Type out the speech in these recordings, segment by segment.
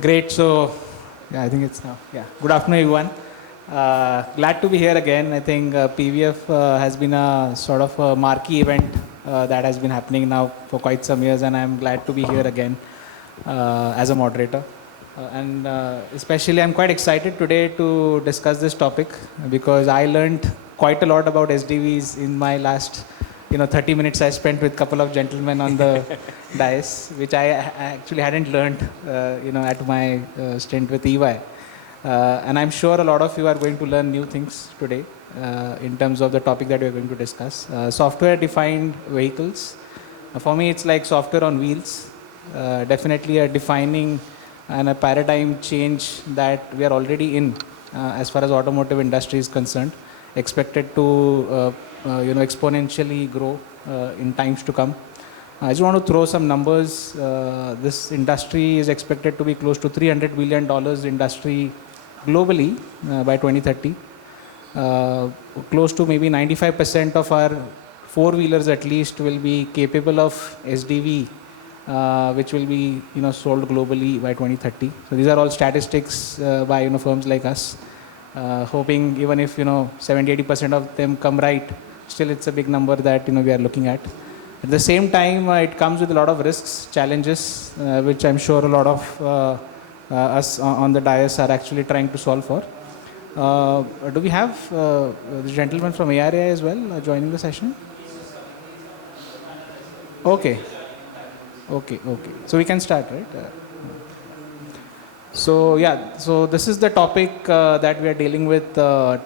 Great. So, yeah, I think it's now. Yeah. Good afternoon, everyone. Glad to be here again. I think PVF has been a sort of a marquee event that has been happening now for quite some years, and I'm glad to be here again as a moderator. And especially, I'm quite excited today to discuss this topic because I learned quite a lot about SDVs in my last 30 minutes I spent with a couple of gentlemen on the dais, which I actually hadn't learned, at my stint with EY. And I'm sure a lot of you are going to learn new things today in terms of the topic that we're going to discuss. Software-defined vehicles. For me, it's like software on wheels. Definitely a defining and a paradigm change that we are already in as far as automotive industry is concerned, expected to exponentially grow in times to come. I just want to throw some numbers. This industry is expected to be close to $300 billion industry globally by 2030. Close to maybe 95% of our four-wheelers at least will be capable of SDV, which will be sold globally by 2030. So these are all statistics by firms like us. Hoping even if 70-80% of them come right, still it's a big number that we are looking at. At the same time, it comes with a lot of risks, challenges, which I'm sure a lot of us on the dais are actually trying to solve for. Do we have the gentleman from ARI as well joining the session? Okay. So we can start, right? So this is the topic that we are dealing with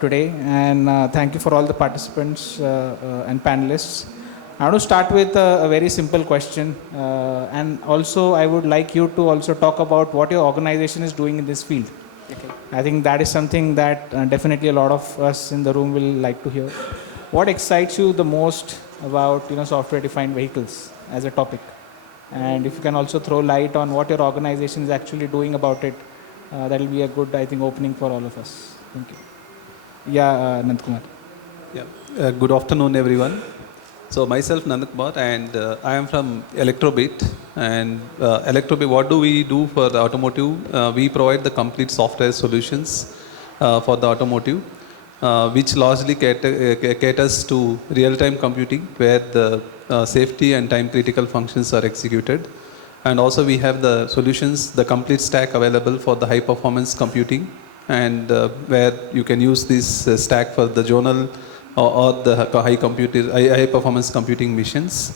today, and thank you for all the participants and panelists. I want to start with a very simple question, and also I would like you to also talk about what your organization is doing in this field. Okay. I think that is something that definitely a lot of us in the room will like to hear. What excites you the most about software-defined vehicles as a topic? And if you can also throw light on what your organization is actually doing about it, that will be a good, I think, opening for all of us. Thank you. Yeah, Nandkumar. Yeah. Good afternoon, everyone. So myself, Nandkumar, and I am from Electrobit. And Electrobit, what do we do for the automotive? We provide the complete software solutions for the automotive, which largely caters to real-time computing, where the safety and time-critical functions are executed. And also we have the solutions, the complete stack available for the high-performance computing, and where you can use this stack for the journal or the high-performance computing missions.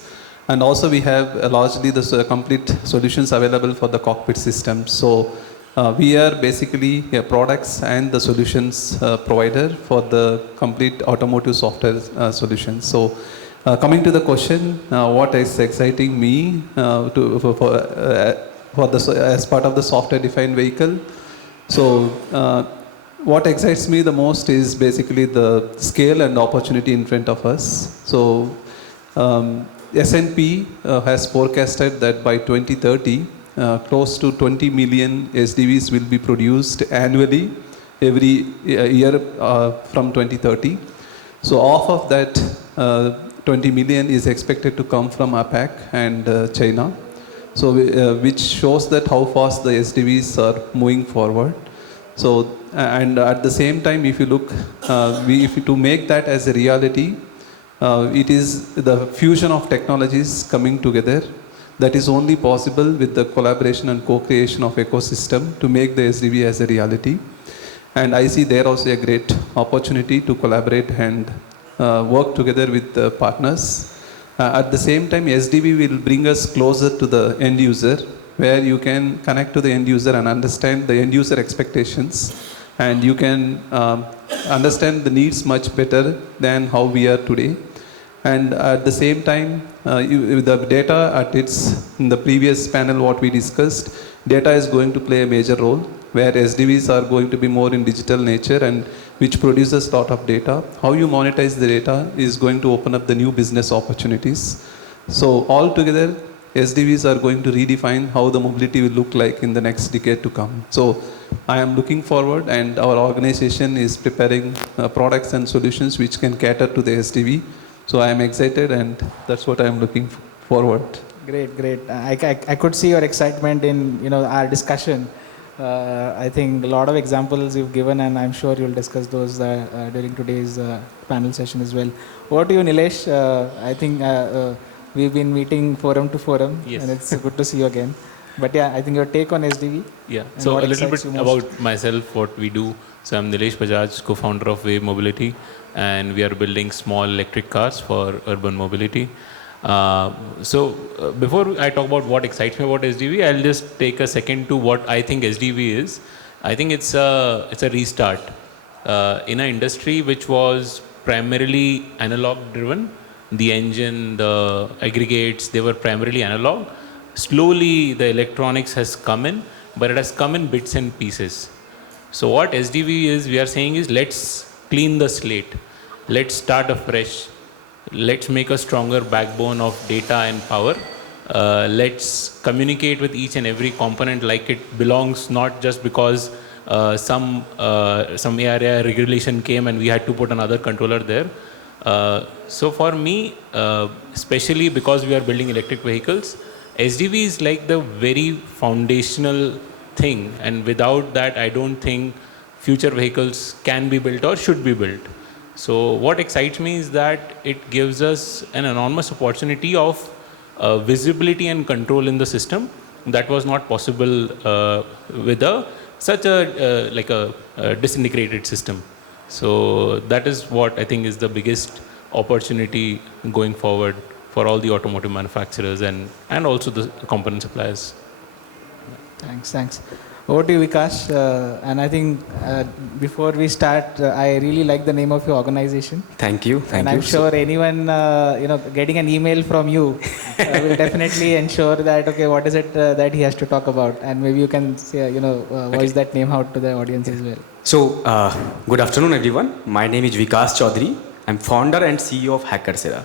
And also we have largely the complete solutions available for the cockpit system. So we are basically products and the solutions provider for the complete automotive software solutions. So coming to the question, what is exciting me as part of the software-defined vehicle? So what excites me the most is basically the scale and opportunity in front of us. So S&P has forecasted that by 2030, close to 20 million SDVs will be produced annually every year from 2030. So off of that, 20 million is expected to come from APAC and China. So which shows that how fast the SDVs are moving forward. So and at the same time, if you look, to make that as a reality, it is the fusion of technologies coming together that is only possible with the collaboration and co-creation of ecosystem to make the SDV as a reality. And I see there also a great opportunity to collaborate and work together with the partners. At the same time, SDV will bring us closer to the end user, where you can connect to the end user and understand the end user expectations, and you can understand the needs much better than how we are today. And at the same time, the data in the previous panel what we discussed, data is going to play a major role, where SDVs are going to be more in digital nature and which produces a lot of data. How you monetize the data is going to open up the new business opportunities. So altogether, SDVs are going to redefine how the mobility will look like in the next decade to come. So I am looking forward, and our organization is preparing products and solutions which can cater to the SDV. So I am excited, and that's what I am looking forward. Great. I could see your excitement in our discussion. I think a lot of examples you've given, and I'm sure you'll discuss those during today's panel session as well. Over to you, Nilesh. I think we've been meeting forum to forum, Yes. and it's good to see you again. But yeah, I think your take on SDV. Yeah. And So what a little excites bit you most? about myself, what we do. So I'm Nilesh Bajaj, co-founder of Wave Mobility, and we are building small electric cars for urban mobility. Before I talk about what excites me about SDV, I'll just take a second to what I think SDV is. I think it's a restart in an industry which was primarily analog driven. The engine, the aggregates, they were primarily analog. Slowly, the electronics has come in, but it has come in bits and pieces. So what SDV is, we are saying is let's clean the slate. Let's start afresh. Let's make a stronger backbone of data and power. Let's communicate with each and every component like it belongs, not just because some area regulation came and we had to put another controller there. So for me, especially because we are building electric vehicles, SDV is like the very foundational thing, and without that, I don't think future vehicles can be built or should be built. So what excites me is that it gives us an enormous opportunity of visibility and control in the system that was not possible with such a disintegrated system. So that is what I think is the biggest opportunity going forward for all the automotive manufacturers and also the component suppliers. Thanks. Over to you, Vikas. And I think before we start, I really like the name of your organization. Thank you. And I'm sure anyone, getting an email from you will definitely ensure that, okay, what is it that he has to talk about? And maybe you can say, voice that name out to the audience as well. So, good afternoon, everyone. My name is Vikas Chaudhary. I'm founder and CEO of Hackersera.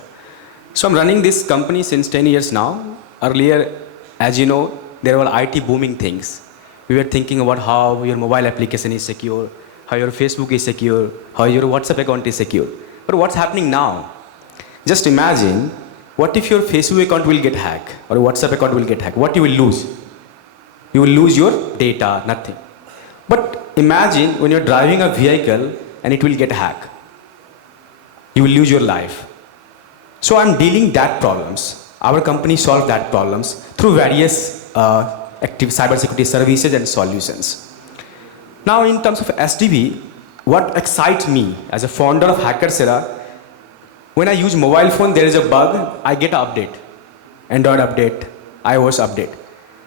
So, I'm running this company since 10 years now. Earlier, as you know, there were IT booming things. We were thinking about how your mobile application is secure, how your Facebook is secure, how your WhatsApp account is secure. But what's happening now? Just imagine, what if your Facebook account will get hacked or WhatsApp account will get hacked? What you will lose? You will lose your data, nothing. But imagine when you're driving a vehicle and it will get hacked. You will lose your life. So I'm dealing that problems. Our company solves that problems through various active cybersecurity services and solutions. Now, in terms of SDV, what excites me as a founder of Hackersera, when I use mobile phone, there is a bug, I get an update. Android update, iOS update.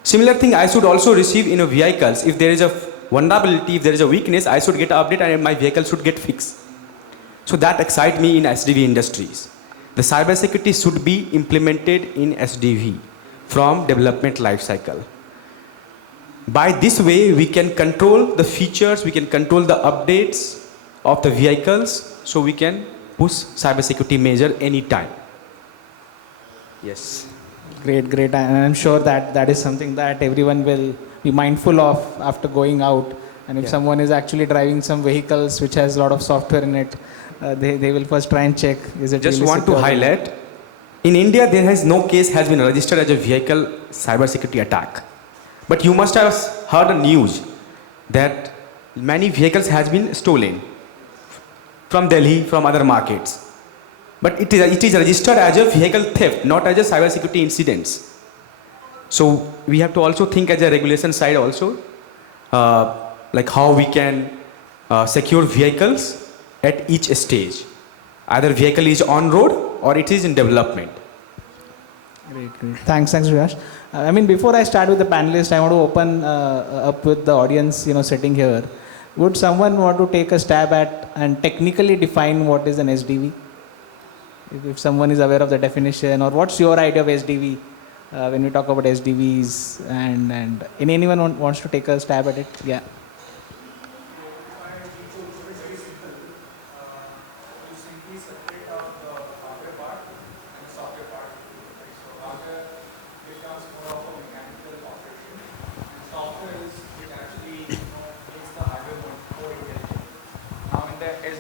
Similar thing I should also receive in a vehicles. If there is a vulnerability, if there is a weakness, I should get an update and my vehicle should get fixed. So that excites me in SDV industries. The cybersecurity should be implemented in SDV from development life cycle. By this way, we can control the features, we can control the updates of the vehicles, so we can push cybersecurity measure anytime. Yes. Great. And I'm sure that is something that everyone will be mindful of after going out. And if someone is actually driving some vehicles which has a lot of software in it, they will first try and check, is it Just really want to secure? highlight, in India, there has no case has been registered as a vehicle cybersecurity attack. But you must have heard a news that many vehicles has been stolen from Delhi, from other markets. But it is registered as a vehicle theft, not as a cybersecurity incidents. So we have to also think as a regulation side also, like how we can secure vehicles at each stage. Either vehicle is on road or it is in development. Great. Thanks, Vikas. I mean, before I start with the panelists, I want to open up with the audience, sitting here. Would someone want to take a stab at and technically define what is an SDV? If someone is aware of the definition, or what's your idea of SDV when we talk about SDVs, and anyone wants to take a stab at it? Yeah.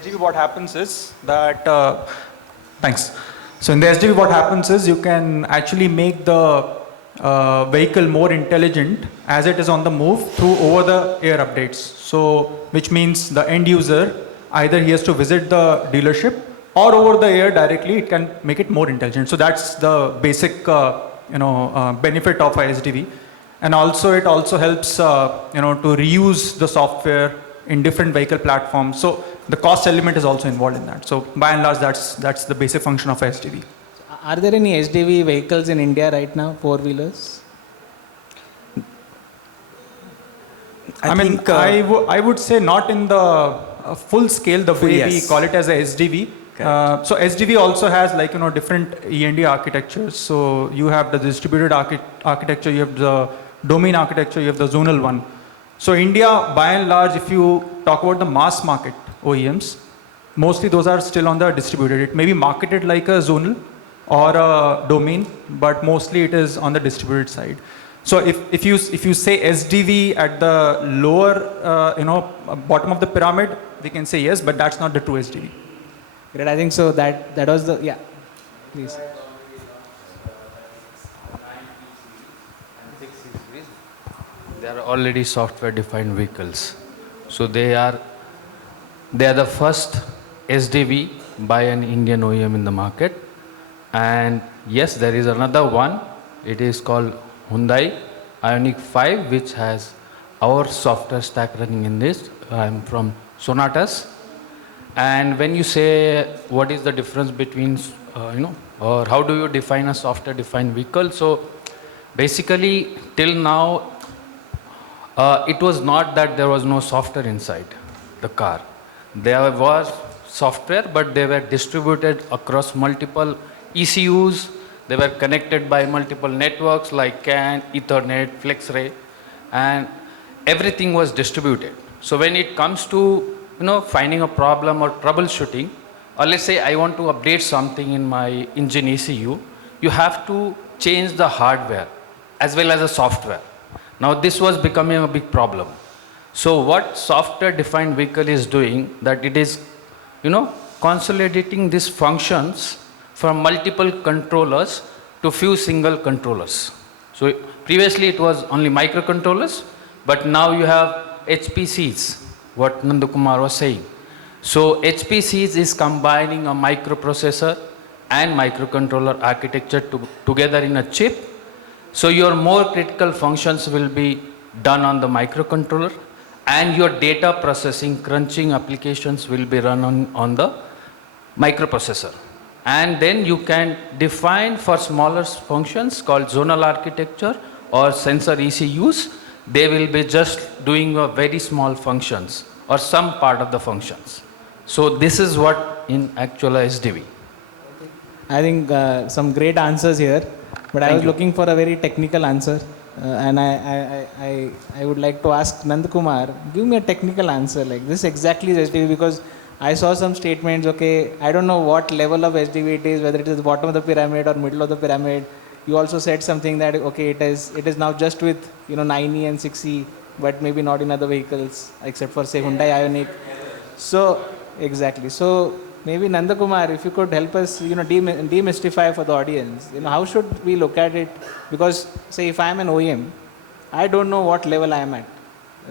SDV, what happens is that, thanks. So in the SDV, what happens is you can actually make the vehicle more intelligent as it is on the move through over-the-air updates. So, which means the end user, either he has to visit the dealership or over the air directly, it can make it more intelligent. So that's the basic, benefit of a SDV. And also, it also helps, to reuse the software in different vehicle platforms. So the cost element is also involved in that. So by and large, that's the basic function of a SDV. Are there any SDV vehicles in India right now, four-wheelers? I would say not in the full scale, the way we yes. call it as a SDV. So SDV also has different E&D architectures. So you have the distributed architecture, you have the domain architecture, you have the zonal one. So India, by and large, if you talk about the mass market OEMs, mostly those are still on the distributed. It may be marketed like a zonal or a domain, but mostly it is on the distributed side. So if you say SDV at the lower bottom of the pyramid, we can say yes, but that's not the true SDV. Great, I think so. That was the, yeah, please. They are already software defined vehicles. So they are the first SDV by an Indian OEM in the market. And yes, there is another one. It is called Hyundai Ioniq 5, which has our software stack running in this. I'm from Sonatas. And when you say what is the difference between, or how do you define a software defined vehicle? So basically, till now, it was not that there was no software inside the car. There was software, but they were distributed across multiple ECUs. They were connected by multiple networks like CAN, Ethernet, FlexRay, and everything was distributed. So when it comes to finding a problem or troubleshooting, or let's say I want to update something in my engine ECU, you have to change the hardware as well as the software. Now this was becoming a big problem. So what software defined vehicle is doing, that it is consolidating these functions from multiple controllers to few single controllers. So previously it was only microcontrollers, but now you have HPCs, what Nandakumar was saying. So HPCs is combining a microprocessor and microcontroller architecture together in a chip. So your more critical functions will be done on the microcontroller, and your data processing, crunching applications will be run on the microprocessor. And then you can define for smaller functions called zonal architecture or sensor ECUs. They will be just doing a very small functions or some part of the functions. So this is what in actual SDV. I think some great answers here, but I was looking for a very technical answer, and I would like to ask Nandakumar, give me a technical answer like this exactly is SDV, because I saw some statements, okay, I don't know what level of SDV it is, whether it is the bottom of the pyramid or middle of the pyramid. You also said something that, okay, it is now just with 9E and 6E, but maybe not in other vehicles, except for say Hyundai Ioniq. So, exactly. So, maybe Nandakumar, if you could help us, demystify for the audience, how should we look at it? Because, say, if I am an OEM, I don't know what level I am at,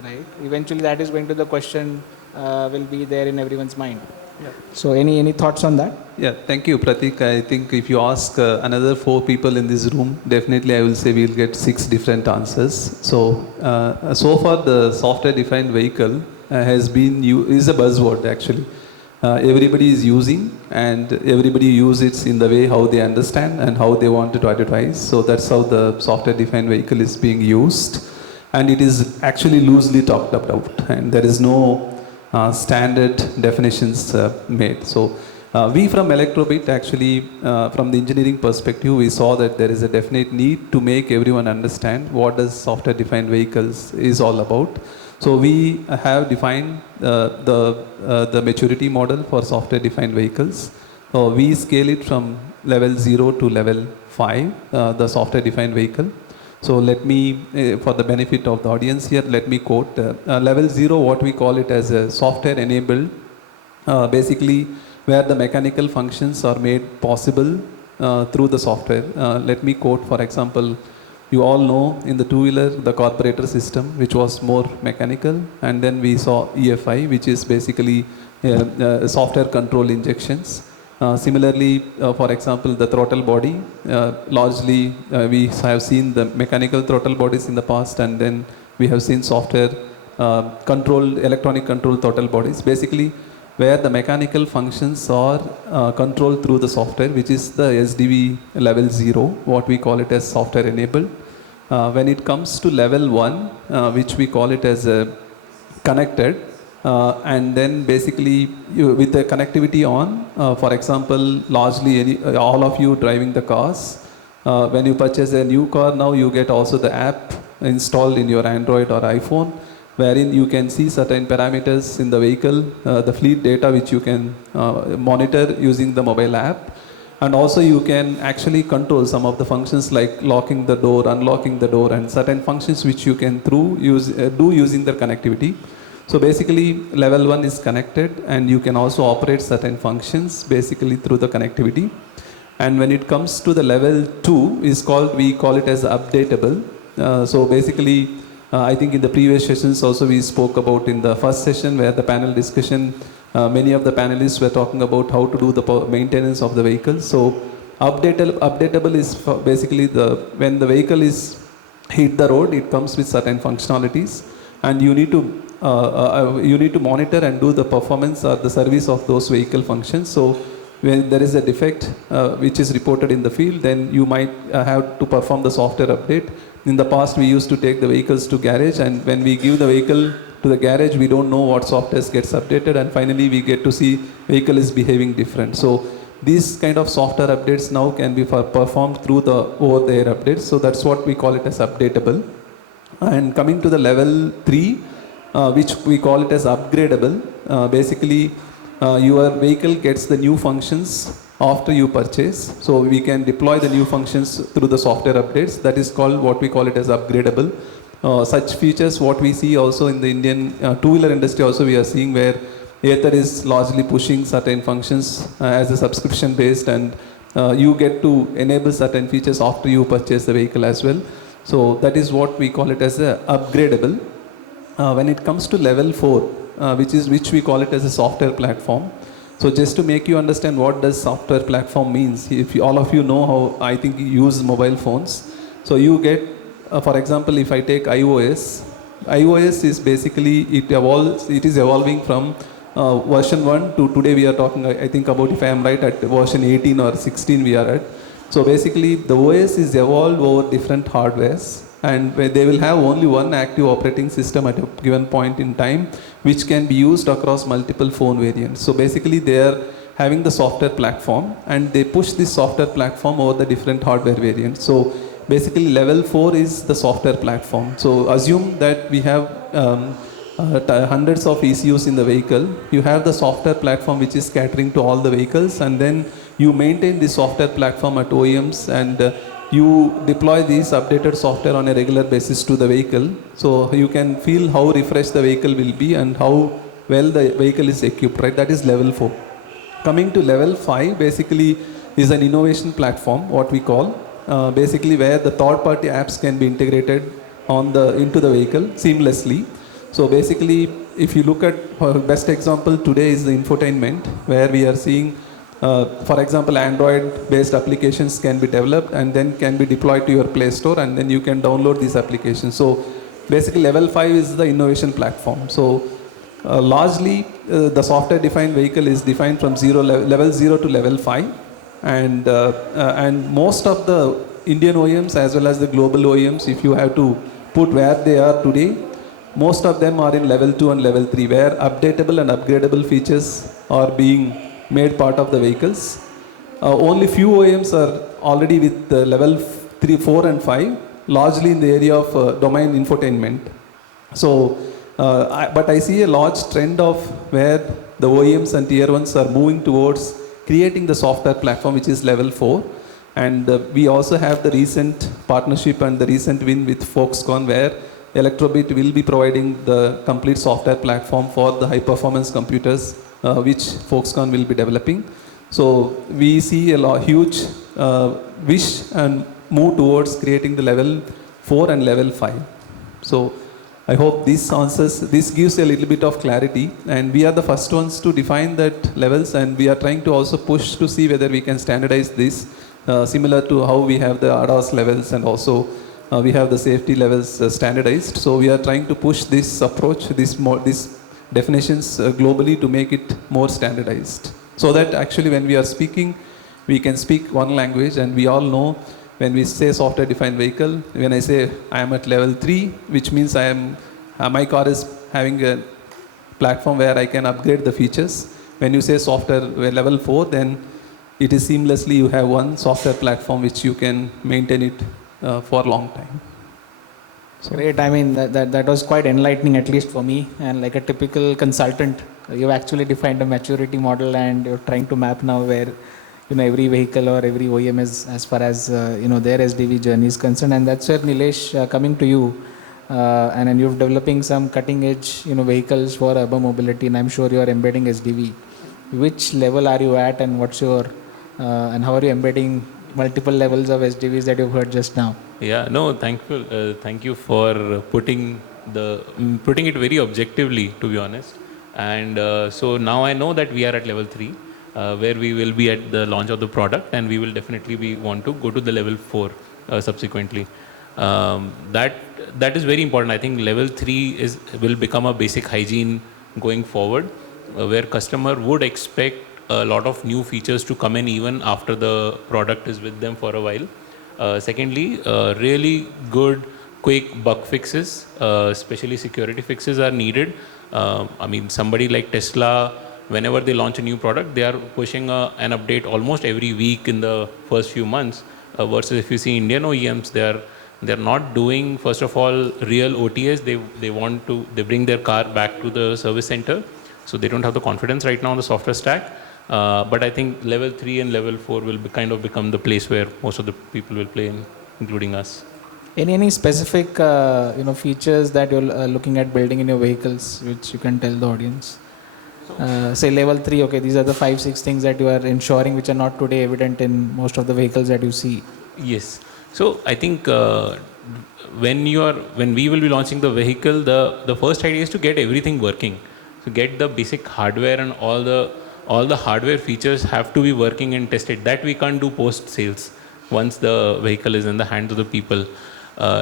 right? Eventually, that is going to the question will be there in everyone's mind. Yeah. So, any thoughts on that? Yeah, thank you, Pratik. I think if you ask another 4 people in this room, definitely I will say we'll get 6 different answers. So, so far the software-defined vehicle is a buzzword actually. Everybody is using, and everybody uses it in the way how they understand and how they want to advertise. So that's how the software-defined vehicle is being used, and it is actually loosely talked about, and there is no standard definitions made. So we from Electrobit actually, from the engineering perspective, we saw that there is a definite need to make everyone understand what does software-defined vehicles is all about. So we have defined the maturity model for software-defined vehicles. So we scale it from level 0 to level 5, the software-defined vehicle. So let me, for the benefit of the audience here, let me quote level 0, what we call it as a software-enabled, basically where the mechanical functions are made possible through the software. Let me quote, for example, You all know in the two-wheeler, the carburetor system, which was more mechanical, and then we saw EFI, which is basically software control injections. Similarly, for example, the throttle body, largely we have seen the mechanical throttle bodies in the past, and then we have seen software electronic control throttle bodies, basically where the mechanical functions are controlled through the software, which is the SDV level 0, what we call it as software enabled. When it comes to level 1, which we call it as connected, and then basically with the connectivity on, for example, largely all of you driving the cars, when you purchase a new car now, you get also the app installed in your Android or iPhone, wherein you can see certain parameters in the vehicle, the fleet data which you can monitor using the mobile app. And also you can actually control some of the functions like locking the door, unlocking the door, and certain functions which you can do using the connectivity. So basically level 1 is connected, and you can also operate certain functions basically through the connectivity. And when it comes to the level 2 we call it as updatable. So basically I think in the previous sessions also we spoke about in the first session where the panel discussion, many of the panelists were talking about how to do the maintenance of the vehicle. So updatable is basically when the vehicle is hit the road, it comes with certain functionalities, and you need to monitor and do the performance or the service of those vehicle functions. So when there is a defect which is reported in the field, then you might have to perform the software update. In the past, we used to take the vehicles to garage, and when we give the vehicle to the garage, we don't know what software gets updated, and finally we get to see vehicle is behaving different. So these kind of software updates now can be performed through the over-the-air updates. So that's what we call it as updatable. And coming to the level 3, which we call it as upgradable, basically your vehicle gets the new functions after you purchase. So we can deploy the new functions through the software updates. That is called what we call it as upgradable. Such features what we see also in the Indian two-wheeler industry also we are seeing, where Ather is largely pushing certain functions as a subscription based, and you get to enable certain features after you purchase the vehicle as well. So that is what we call it as a upgradable. When it comes to level 4, which we call it as a software platform. So just to make you understand what does software platform means, if all of you know how I think you use mobile phones. So you get, for example, if I take iOS is basically, it is evolving from version 1 to today we are talking, I think about, if I am right, at version 18 or 16 we are at. So basically the OS is evolved over different hardwares, and where they will have only one active operating system at a given point in time, which can be used across multiple phone variants. So basically they are having the software platform, and they push this software platform over the different hardware variants. So basically level 4 is the software platform. So assume that we have hundreds of ECUs in the vehicle. You have the software platform which is catering to all the vehicles, and then you maintain the software platform at OEMs, and you deploy these updated software on a regular basis to the vehicle. So you can feel how refreshed the vehicle will be and how well the vehicle is equipped, right? That is level 4. Coming to level 5, basically is an innovation platform, what we call, basically where the third-party apps can be integrated into the vehicle seamlessly. So basically, if you look at best example today is the infotainment, where we are seeing for example, Android-based applications can be developed and then can be deployed to your Play Store, and then you can download these applications. So basically, level 5 is the innovation platform. So largely, the software-defined vehicle is defined from level 0 to level 5, and most of the Indian OEMs as well as the global OEMs, if you have to put where they are today, most of them are in level 2 and level 3, where updatable and upgradable features are being made part of the vehicles. Only few OEMs are already with level 3, 4 and 5, largely in the area of domain infotainment. So, but I see a large trend of where the OEMs and tier 1s are moving towards creating the software platform which is level 4. And we also have the recent partnership and the recent win with Foxconn, where Electrobit will be providing the complete software platform for the high performance computers which Foxconn will be developing. So we see a huge wish and move towards creating the level 4 and level 5. So I hope this gives a little bit of clarity, and we are the first ones to define that levels, and we are trying to also push to see whether we can standardize this, similar to how we have the ADAS levels, and also we have the safety levels standardized. So we are trying to push this approach, this definitions globally to make it more standardized. So that actually when we are speaking, we can speak one language, and we all know when we say software defined vehicle, when I say I am at level 3, which means my car is having a platform where I can upgrade the features. When you say software level 4, then it is seamlessly you have one software platform which you can maintain it for a long time. So Great. I mean, that was quite enlightening, at least for me. And like a typical consultant, you've actually defined a maturity model, and you're trying to map now where every vehicle or every OEM is as far as their SDV journey is concerned. And that's where Nilesh, coming to you, and then you're developing some cutting edge vehicles for urban mobility, and I'm sure you are embedding SDV. Which level are you at, and what's your and how are you embedding multiple levels of SDVs that you've heard just now? Yeah, no, thankful. Thank you for putting it very objectively, to be honest. And so now I know that we are at level 3, where we will be at the launch of the product, and we will definitely want to go to the level 4 subsequently. That is very important. I think level 3 will become a basic hygiene going forward, where customer would expect a lot of new features to come in even after the product is with them for a while. Secondly, really good, quick bug fixes, especially security fixes are needed. I mean, somebody like Tesla, whenever they launch a new product, they are pushing an update almost every week in the first few months. Versus if you see Indian OEMs, they're not doing, first of all, real OTS. They bring their car back to the service center, so they don't have the confidence right now on the software stack. But I think level 3 and level 4 will become the place where most of the people will play in, including us. Any specific features that you're looking at building in your vehicles, which you can tell the audience? Say level 3, okay, these are the 5-6 things that you are ensuring which are not today evident in most of the vehicles that you see. Yes. So I think when we will be launching the vehicle, the first idea is to get everything working. So get the basic hardware, and all the hardware features have to be working and tested. That we can't do post sales once the vehicle is in the hands of the people.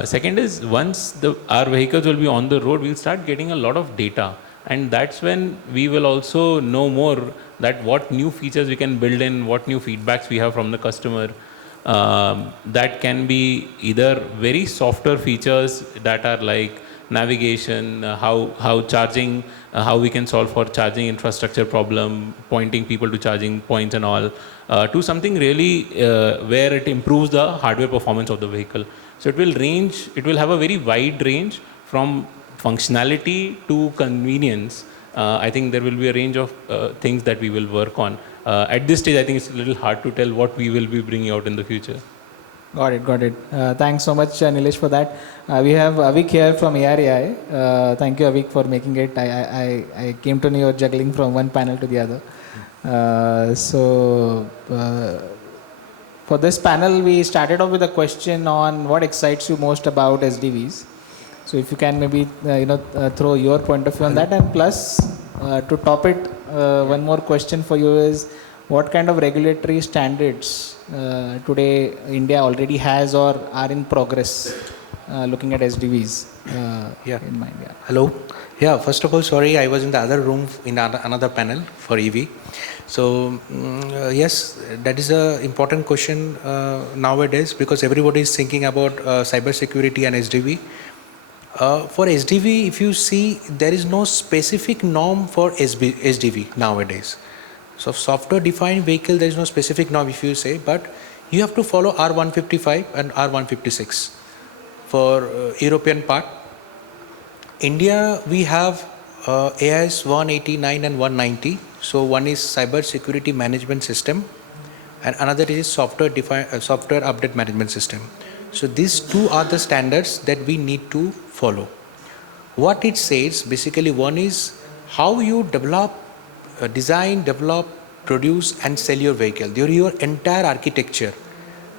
Second is, once our vehicles will be on the road, we'll start getting a lot of data, and that's when we will also know more that what new features we can build in, what new feedbacks we have from the customer. That can be either very softer features that are like navigation, how charging, how we can solve for charging infrastructure problem, pointing people to charging points and all, to something really where it improves the hardware performance of the vehicle. So it will have a very wide range from functionality to convenience. I think there will be a range of things that we will work on. At this stage, I think it's a little hard to tell what we will be bringing out in the future. Got it. Thanks so much, Nilesh, for that. We have Avik here from ARAI. Thank you, Avik, for making it. I came to know you're juggling from one panel to the other. For this panel, we started off with a question on what excites you most about SDVs. So if you can maybe throw your point of view on that, and plus to top it, one more question for you is, what kind of regulatory standards today India already has or are in progress looking at SDVs in mind? Yeah. Hello. Yeah, first of all, sorry, I was in the other room in another panel for EV. So, yes, that is an important question nowadays, because everybody is thinking about cybersecurity and SDV. For SDV, if you see, there is no specific norm for SDV nowadays. So software defined vehicle, there is no specific norm if you say, but you have to follow R155 and R156 for European part. India, we have AIS 189 and 190. So one is Cybersecurity Management System, and another is Software Update Management System. So these two are the standards that we need to follow. What it says, basically, one is how you design, develop, produce and sell your vehicle. Your entire architecture,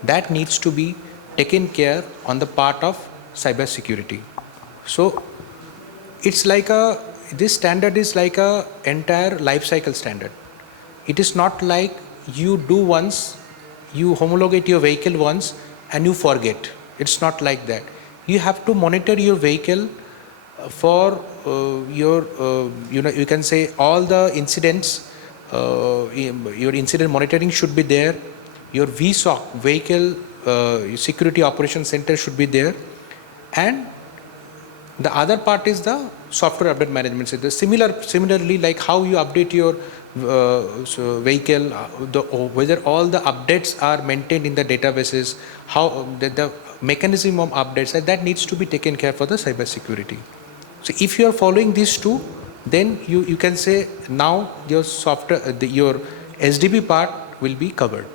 that needs to be taken care on the part of cybersecurity. So it's like this standard is like a entire life cycle standard. It is not like you do once, you homologate your vehicle once and you forget. It's not like that. You have to monitor your vehicle for your, you can say all the incidents, your incident monitoring should be there. Your VSOC, Vehicle Security Operations Center should be there. And the other part is the software update management system. Similarly, like how you update your vehicle, whether all the updates are maintained in the databases, how the mechanism of updates, that needs to be taken care for the cyber security. So if you are following these two, then you can say now your software, your SDB part will be covered.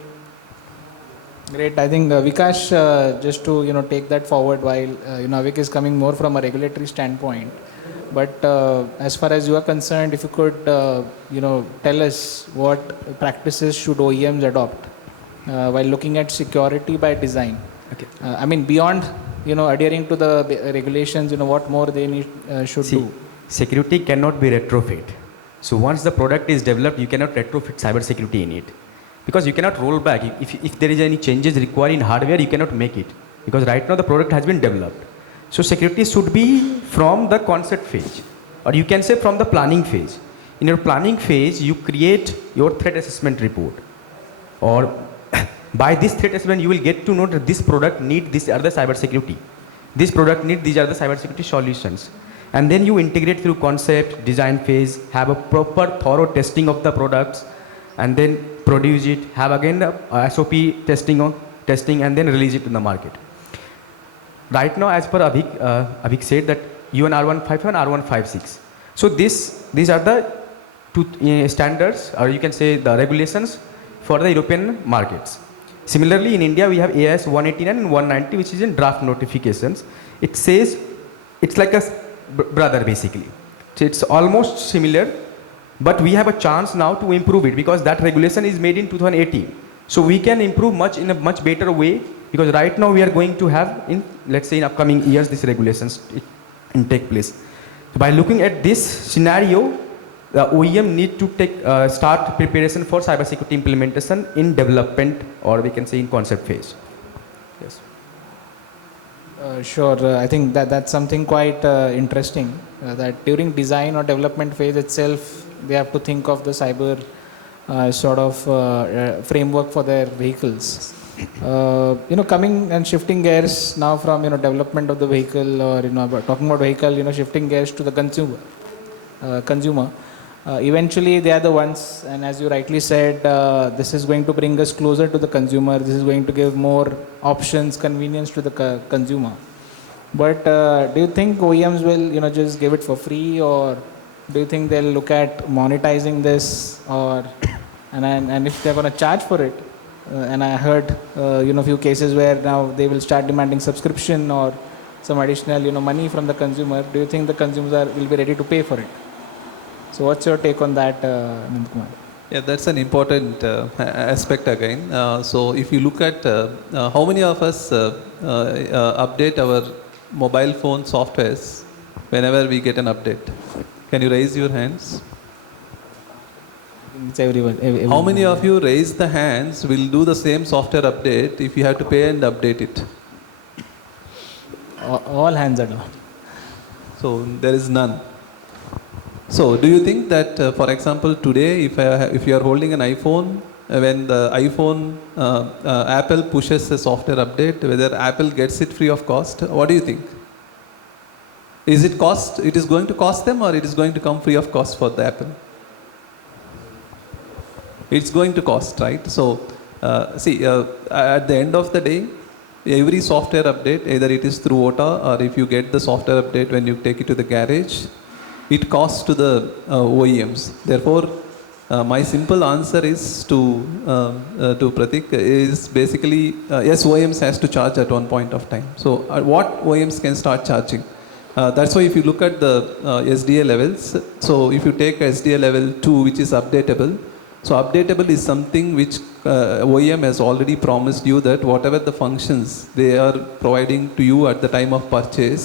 Great. I think Vikash, just to take that forward, while Avik is coming more from a regulatory standpoint, but as far as you are concerned, if you could tell us what practices should OEMs adopt while looking at security by design. Okay. I mean beyond adhering to the regulations, what more they need should do. Security cannot be retrofit. So once the product is developed, you cannot retrofit cybersecurity in it. Because you cannot roll back. If there is any changes required in hardware, you cannot make it. Because right now the product has been developed. So security should be from the concept phase. Or you can say from the planning phase. In your planning phase, you create your threat assessment report. Or by this threat assessment, you will get to know that this product needs this other cybersecurity. This product needs these other cybersecurity solutions. And then you integrate through concept, design phase, have a proper thorough testing of the products, and then produce it, have again the SOP testing and then release it in the market. Right now, as per Avik said that UN R155 and R156. So these are the two standards, or you can say the regulations for the European markets. Similarly, in India, we have AS 189 and 190, which is in draft notifications. It says it's like a brother basically. So it's almost similar. But we have a chance now to improve it because that regulation is made in 2018. So we can improve in a much better way because right now we are going to have let's say in upcoming years these regulations take place. So by looking at this scenario, the OEM need to start preparation for cybersecurity implementation in development, or we can say in concept phase. Yes. Sure. I think that's something quite interesting. That during design or development phase itself, they have to think of the cyber framework for their vehicles. Coming and shifting gears now from development of the vehicle, or talking about vehicle, shifting gears to the consumer. Eventually, they are the ones, and as you rightly said, this is going to bring us closer to the consumer. This is going to give more options, convenience to the consumer. But do you think OEMs will just give it for free, or do you think they'll look at monetizing this, and if they're going to charge for it? And I heard few cases where now they will start demanding subscription or some additional money from the consumer. Do you think the consumers will be ready to pay for it? So what's your take on that, Anand Kumar? Yeah, that's an important aspect again. So if you look at how many of us update our mobile phone softwares whenever we get an update. Can you raise your hands? It's everyone. How many of you raise the hands will do the same software update if you have to pay and update it? All hands are down. So there is none. So do you think that, for example, today if you are holding an iPhone, when the iPhone, Apple pushes a software update, whether Apple gets it free of cost? What do you think? Is it cost? It is going to cost them, or it is going to come free of cost for the Apple? It's going to cost, right? So at the end of the day, every software update, either it is through OTA or if you get the software update when you take it to the garage, it costs to the OEMs. Therefore, my simple answer is to Pratik is basically yes, OEMs has to charge at one point of time. So what OEMs can start charging? That's why if you look at the SDA levels, so if you take SDA level 2, which is updatable, So updatable is something which OEM has already promised you that whatever the functions they are providing to you at the time of purchase,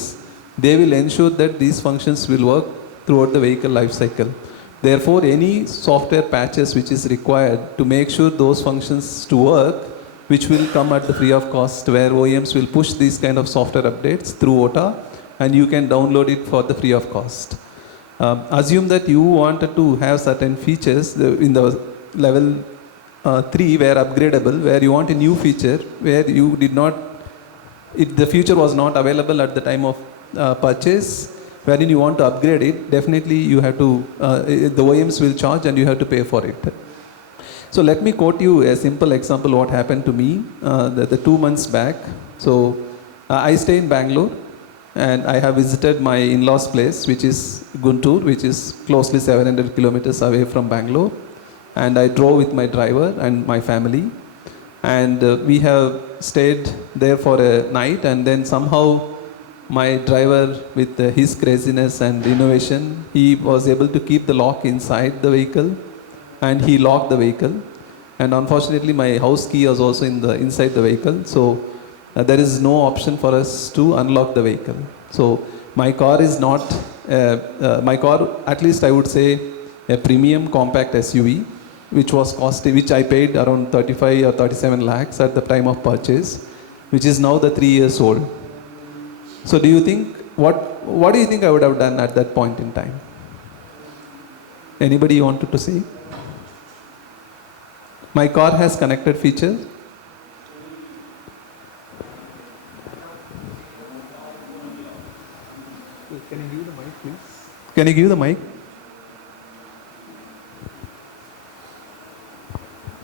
they will ensure that these functions will work throughout the vehicle life cycle. Therefore, any software patches which is required to make sure those functions to work, which will come at the free of cost, where OEMs will push these kind of software updates through OTA, and you can download it for the free of cost. Assume that you wanted to have certain features in the level 3 where upgradable, where you want a new feature where you did not, the feature was not available at the time of purchase, wherein you want to upgrade it, definitely you have to, the OEMs will charge and you have to pay for it. So let me quote you a simple example what happened to me the 2 months back. So I stay in Bangalore, and I have visited my in-laws place, which is Guntur, which is closely 700 kilometers away from Bangalore. And I drove with my driver and my family. And we have stayed there for a night, and then somehow my driver, with his craziness and innovation, he was able to keep the lock inside the vehicle, and he locked the vehicle. And unfortunately, my house key was also inside the vehicle. So there is no option for us to unlock the vehicle. So my car is not, my car, at least I would say, a premium compact SUV, which was costly, which I paid around 35 or 37 lakhs at the time of purchase, which is now the 3 years old. So do you think, what do you think I would have done at that point in time? Anybody wanted to say? My car has connected features. Can you give the mic, please? Can you give the mic?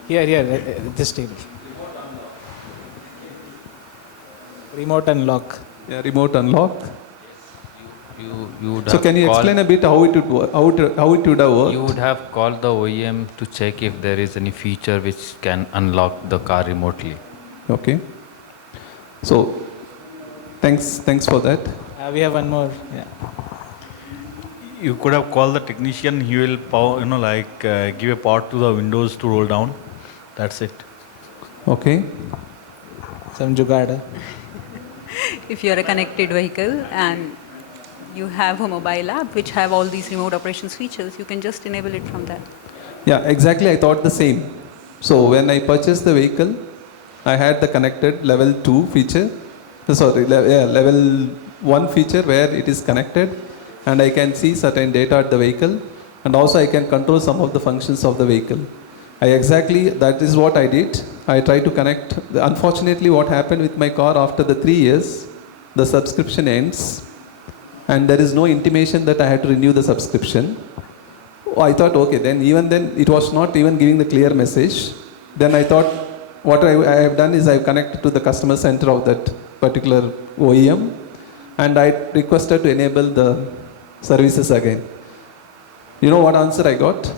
Here, this table. Remote unlock. Yeah, remote unlock. You would So have can you called- explain a bit how it would work, how it would have worked? You would have called the OEM to check if there is any feature which can unlock the car remotely. Okay. So thanks for that. We have one more. Yeah. You could have called the technician. He will give a power to the windows to roll down. That's it. Okay. Some jugaad. If you are a connected vehicle and you have a mobile app which have all these remote operations features, you can just enable it from there. Yeah, exactly. I thought the same. So when I purchased the vehicle, I had the connected level 2 feature. Level 1 feature where it is connected, and I can see certain data at the vehicle, and also I can control some of the functions of the vehicle. That is what I did. I tried to connect. Unfortunately, what happened with my car after the 3 years, the subscription ends, and there is no intimation that I had to renew the subscription. I thought, okay, then it was not even giving the clear message. Then I thought, what I have done is I have connected to the customer center of that particular OEM, and I requested to enable the services again. You know what answer I got?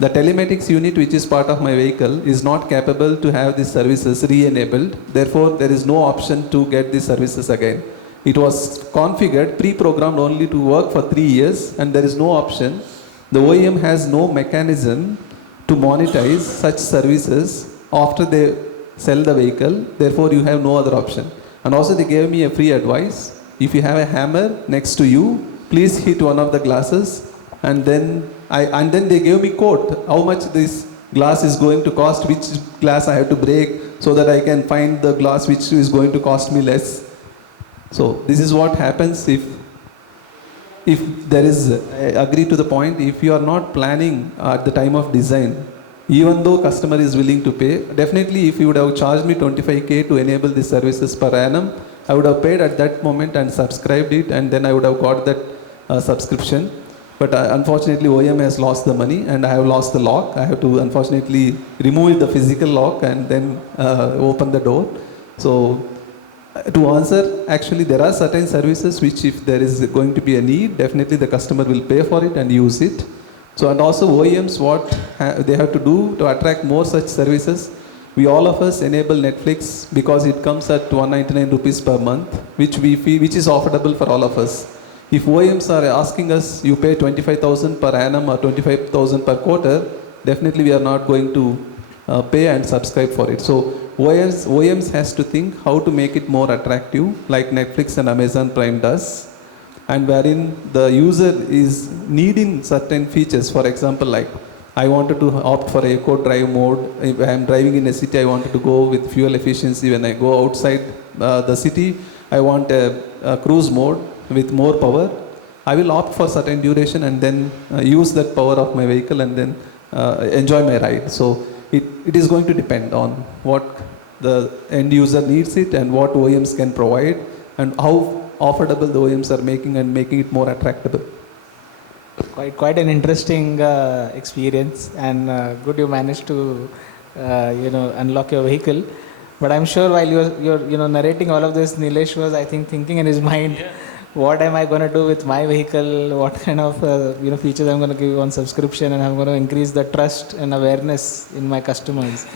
The telematics unit, which is part of my vehicle, is not capable to have these services re-enabled. Therefore, there is no option to get these services again. It was configured, pre-programmed only to work for 3 years, and there is no option. The OEM has no mechanism to monetize such services after they sell the vehicle. Therefore, you have no other option. And also, they gave me a free advice. If you have a hammer next to you, please hit one of the glasses, and then they gave me quote how much this glass is going to cost, which glass I have to break, so that I can find the glass which is going to cost me less. So this is what happens if there is, I agree to the point, if you are not planning at the time of design, even though customer is willing to pay, definitely if you would have charged me 25K to enable the services per annum, I would have paid at that moment and subscribed it, and then I would have got that subscription. But unfortunately, OEM has lost the money, and I have lost the lock. I have to unfortunately remove the physical lock and then open the door. So to answer, actually there are certain services which if there is going to be a need, definitely the customer will pay for it and use it. So and also OEMs, what they have to do to attract more such services, we all of us enable Netflix because it comes at 199 rupees per month, which we feel, which is affordable for all of us. If OEMs are asking us, you pay 25,000 per annum or 25,000 per quarter, definitely we are not going to pay and subscribe for it. So OEMs has to think how to make it more attractive, like Netflix and Amazon Prime does, and wherein the user is needing certain features. For example, like I wanted to opt for eco drive mode. If I am driving in a city, I wanted to go with fuel efficiency. When I go outside the city, I want a cruise mode with more power. I will opt for certain duration and then use that power of my vehicle and then enjoy my ride. So it is going to depend on what the end user needs it and what OEMs can provide and how affordable the OEMs are making and making it more attractive. Quite an interesting experience, and good you managed to unlock your vehicle. But I'm sure while you're narrating all of this, Nilesh was, I think, thinking in his mind, what am I going to do with my vehicle? What kind of features I'm going to give on subscription, and I'm going to increase the trust and awareness in my customers.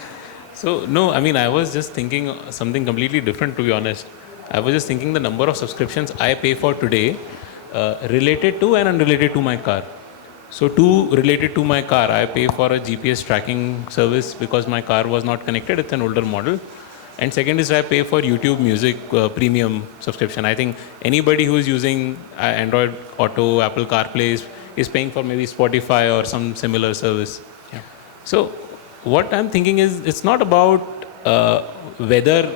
So no, I mean, I was just thinking something completely different, to be honest. I was just thinking the number of subscriptions I pay for today, related to and unrelated to my car. So related to my car, I pay for a GPS tracking service because my car was not connected. It's an older model. And second is I pay for YouTube Music premium subscription. I think anybody who is using Android Auto, Apple CarPlay is paying for maybe Spotify or some similar service. Yeah. So what I'm thinking is, it's not about whether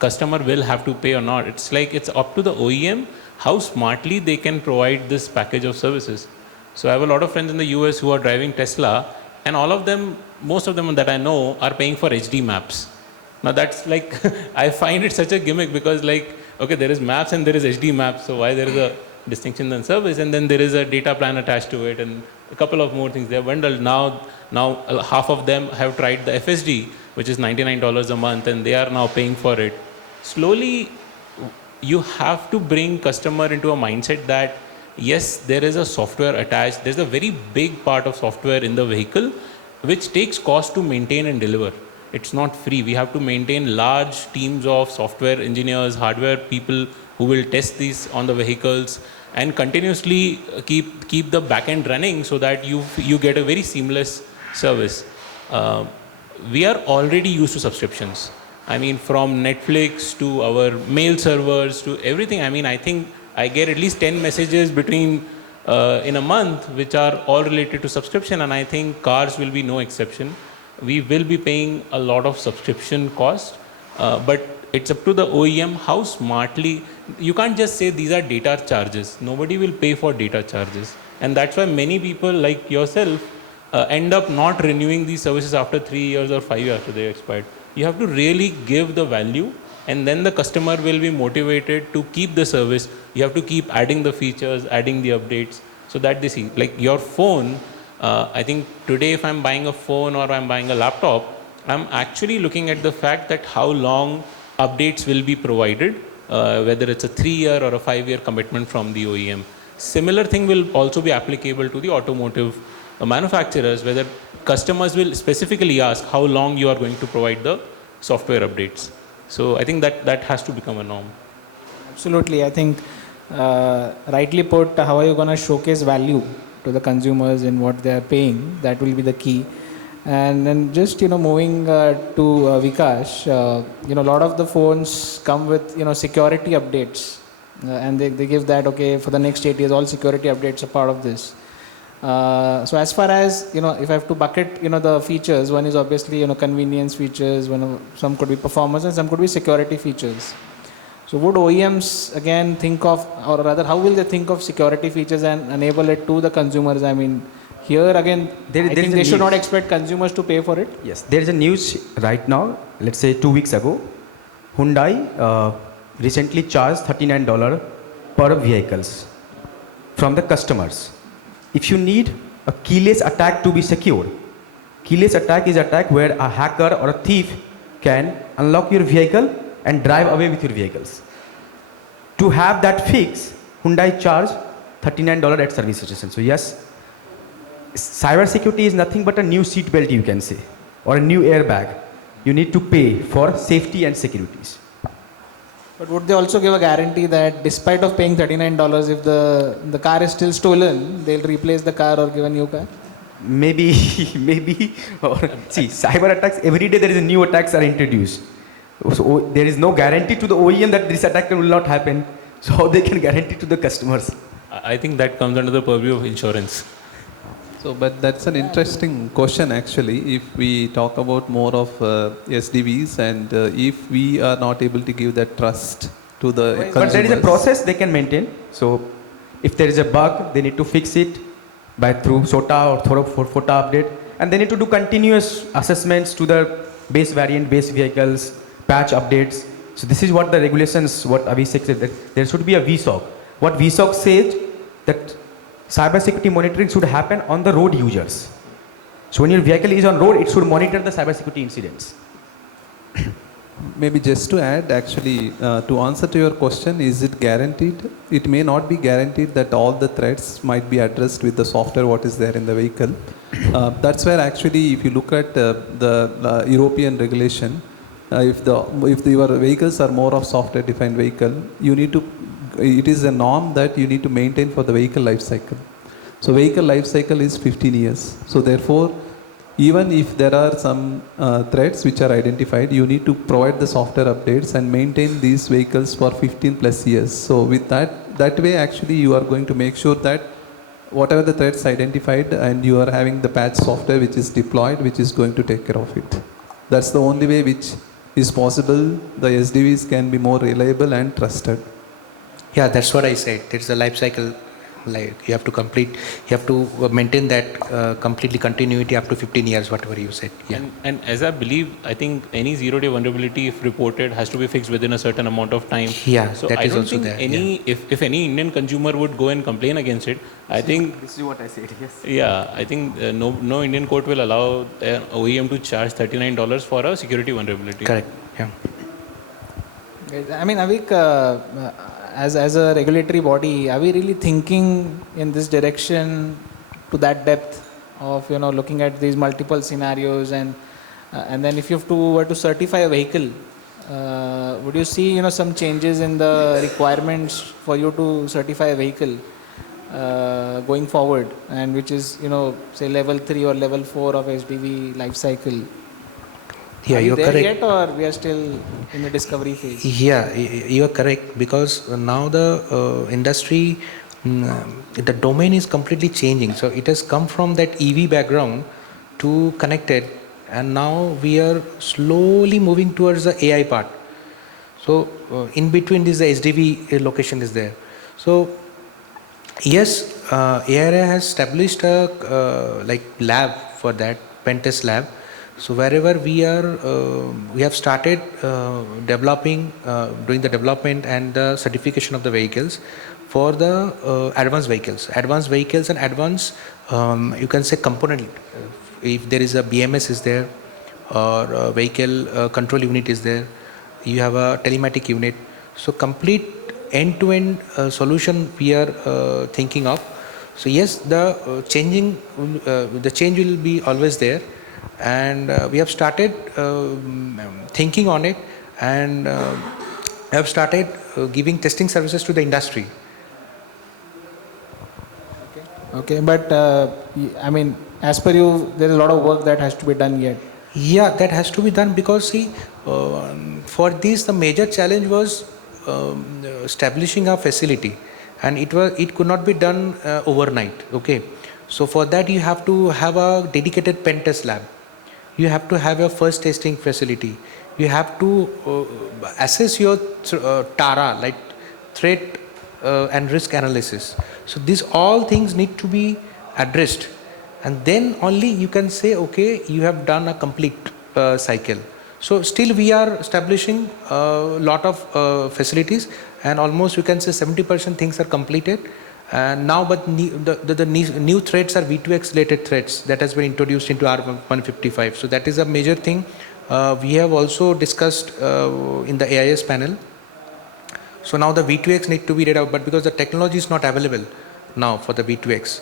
customer will have to pay or not. It's like it's up to the OEM how smartly they can provide this package of services. So I have a lot of friends in the US who are driving Tesla, and all of them, most of them that I know, are paying for HD maps. Now that's like, I find it such a gimmick because like, okay, there is maps and there is HD maps, so why there is a distinction in service, and then there is a data plan attached to it and a couple of more things. They're bundled. Now half of them have tried the FSD, which is $99 a month, and they are now paying for it. Slowly, you have to bring customer into a mindset that yes, there is a software attached. There's a very big part of software in the vehicle, which takes cost to maintain and deliver. It's not free. We have to maintain large teams of software engineers, hardware people who will test these on the vehicles and continuously keep the backend running so that you get a very seamless service. We are already used to subscriptions. I mean, from Netflix to our mail servers to everything. I mean, I think I get at least 10 messages between in a month, which are all related to subscription, and I think cars will be no exception. We will be paying a lot of subscription cost, but it's up to the OEM how smartly. You can't just say these are data charges. Nobody will pay for data charges, and that's why many people like yourself end up not renewing these services after 3 years or 5 years after they expired. You have to really give the value, and then the customer will be motivated to keep the service. You have to keep adding the features, adding the updates, so that they see. Like your phone, I think today if I'm buying a phone or I'm buying a laptop, I'm actually looking at the fact that how long updates will be provided, whether it's a 3-year or a 5-year commitment from the OEM. Similar thing will also be applicable to the automotive manufacturers, whether customers will specifically ask how long you are going to provide the software updates. So I think that has to become a norm. Absolutely. I think rightly put, how are you going to showcase value to the consumers in what they are paying? That will be the key. And then just moving to Vikash, a lot of the phones come with security updates, and they give that, okay, for the next 8 years all security updates are part of this. So as far as if I have to bucket the features, one is obviously convenience features, some could be performance and some could be security features. So would OEMs again think of, or rather how will they think of security features and enable it to the consumers? I mean, here again, I think they should not expect consumers to pay for it. Yes, there is a news right now, let's say 2 weeks ago, Hyundai recently charged $39 per vehicles from the customers. If you need a keyless attack to be secure, keyless attack is attack where a hacker or a thief can unlock your vehicle and drive away with your vehicles. To have that fix, Hyundai charged $39 at service station. So yes, cybersecurity is nothing but a new seat belt, you can say, or a new airbag. You need to pay for safety and securities. But would they also give a guarantee that despite of paying $39, if the car is still stolen, they'll replace the car or give a new car? maybe, maybe, or see, cyber attacks, every day there is a new attacks are introduced. So there is no guarantee to the OEM that this attack will not happen. So how they can guarantee to the customers? I think that comes under the purview of insurance. So, but that's an interesting question actually. If we talk about more of SDVs and if we are not able to give that trust to the consumers. But there is a process they can maintain. So if there is a bug, they need to fix it by through SOTA or through FOTA update, and they need to do continuous assessments to the base variant, base vehicles, patch updates. So this is what the regulations, what Abhishek said, that there should be a VSOC. What VSOC says that cybersecurity monitoring should happen on the road users. So when your vehicle is on road, it should monitor the cybersecurity incidents. Maybe just to add, actually, to answer to your question, is it guaranteed? It may not be guaranteed that all the threats might be addressed with the software what is there in the vehicle. That's where actually, if you look at the European regulation, if your vehicles are more of software-defined vehicle, you need to. It is a norm that you need to maintain for the vehicle life cycle. So vehicle life cycle is 15 years. So therefore, even if there are some threats which are identified, you need to provide the software updates and maintain these vehicles for 15 plus years. So with that way actually you are going to make sure that whatever the threats identified and you are having the patch software which is deployed, which is going to take care of it. That's the only way which is possible. The SDVs can be more reliable and trusted. Yeah, that's what I said. It's a life cycle. Like you have to maintain that completely continuity up to 15 years, whatever you said. Yeah. And as I believe, I think any zero-day vulnerability, if reported, has to be fixed within a certain amount of time. Yeah, so that I is don't also think there. any, if any Indian consumer would go and complain against it, I think. This is what I said, yes. Yeah, I think no Indian court will allow OEM to charge $39 for a security vulnerability. Correct. Yeah. I mean, Avik, as a regulatory body, are we really thinking in this direction to that depth of looking at these multiple scenarios and then if you were to certify a vehicle, would you see some changes in the requirements for you to certify a vehicle going forward, and which is say level 3 or level 4 of SDV life cycle? Yeah, are we you're there correct. yet, or we are still in the discovery phase? Yeah, you are correct, because now the industry, the domain is completely changing. So it has come from that EV background to connected, and now we are slowly moving towards the AI part. So in between this, the SDV location is there. So yes, ARA has established a like lab for that, pen test lab. So wherever we are, we have started doing the development and the certification of the vehicles for the advanced vehicles and advanced, you can say component. If there is a BMS is there, or a vehicle control unit is there, you have a telematic unit. So complete end-to-end solution we are thinking of. So yes, the change will be always there. And we have started thinking on it, and have started giving testing services to the industry. Okay, but I mean, as per you, there is a lot of work that has to be done yet. Yeah, that has to be done, because see, for this the major challenge was establishing a facility, and it could not be done overnight. Okay, so for that you have to have a dedicated pen test lab. You have to have a first testing facility. You have to assess your TARA, like threat and risk analysis. So these all things need to be addressed, and then only you can say, okay, you have done a complete cycle. So still we are establishing a lot of facilities, and almost you can say 70% things are completed. And now, but the new threats are V2X related threats that has been introduced into R155. So that is a major thing. We have also discussed in the AIS panel. So now the V2X need to be read out, but because the technology is not available now for the V2X.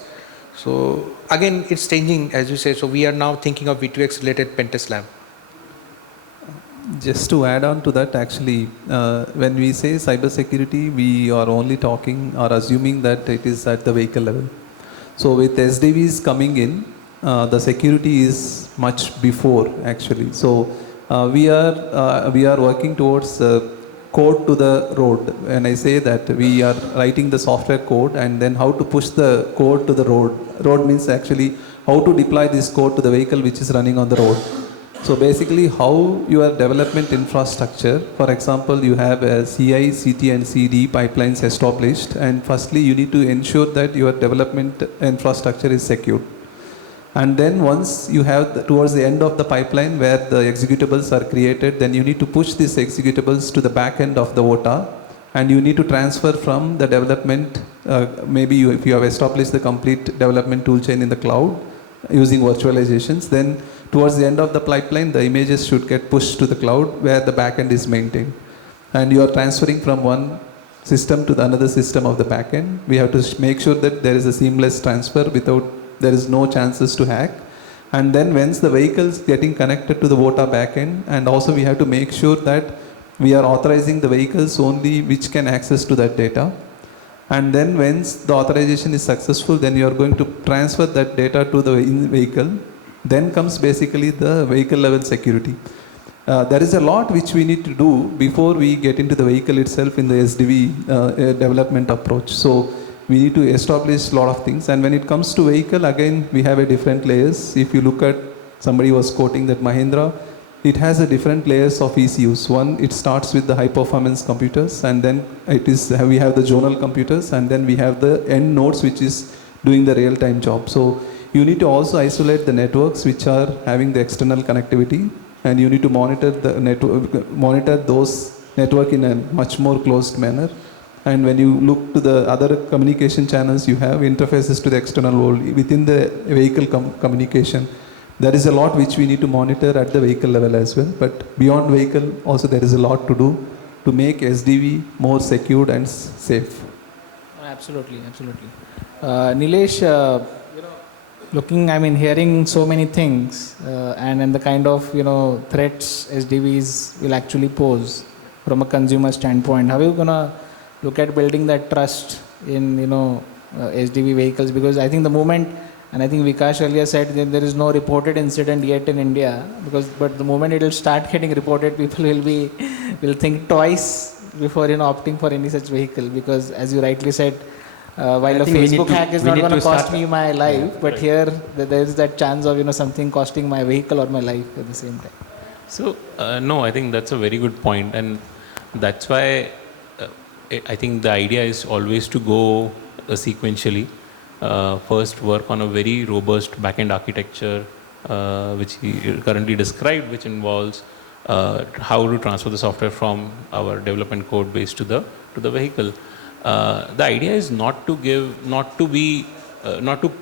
So again, it's changing, as you say. So we are now thinking of V2X related pen test lab. Just to add on to that, actually, when we say cybersecurity, we are only talking or assuming that it is at the vehicle level. So with SDVs coming in, the security is much before actually. So we are working towards code to the road. When I say that we are writing the software code and then how to push the code to the road. Road means actually how to deploy this code to the vehicle which is running on the road. So basically how your development infrastructure, for example, you have a CI, CT and CD pipelines established, and firstly you need to ensure that your development infrastructure is secure. And then once you have towards the end of the pipeline where the executables are created, then you need to push these executables to the back end of the OTA, and you need to transfer from the development, if you have established the complete development toolchain in the cloud using virtualizations, then towards the end of the pipeline, the images should get pushed to the cloud where the backend is maintained. And you are transferring from one system to the another system of the backend. We have to make sure that there is a seamless transfer there is no chances to hack. And then once the vehicle is getting connected to the VOTA backend, and also we have to make sure that we are authorizing the vehicles only which can access to that data. And then once the authorization is successful, then you are going to transfer that data to the vehicle. Then comes basically the vehicle level security. There is a lot which we need to do before we get into the vehicle itself in the SDV development approach. So we need to establish a lot of things. And when it comes to vehicle, again, we have a different layers. If you look at, somebody was quoting that Mahindra, it has a different layers of ECUs. One, it starts with the high performance computers, and then we have the zonal computers, and then we have the end nodes which is doing the real time job. So you need to also isolate the networks which are having the external connectivity, and you need to monitor those network in a much more closed manner. And when you look to the other communication channels, you have interfaces to the external world within the vehicle communication. There is a lot which we need to monitor at the vehicle level as well. But beyond vehicle, also there is a lot to do to make SDV more secure and safe. Absolutely. Nilesh, hearing so many things and the kind of, threats SDVs will actually pose from a consumer standpoint. How are you going to look at building that trust in, SDV vehicles? Because I think the moment, and I think Vikas earlier said that there is no reported incident yet in India, but the moment it will start getting reported, people will think twice before opting for any such vehicle. Because as you rightly said, while a Facebook hack is not going to cost me my life, but here there is that chance of something costing my vehicle or my life at the same time. So no, I think that's a very good point, and that's why I think the idea is always to go sequentially. First work on a very robust backend architecture, which he currently described, which involves how to transfer the software from our development code base to the vehicle. The idea is not to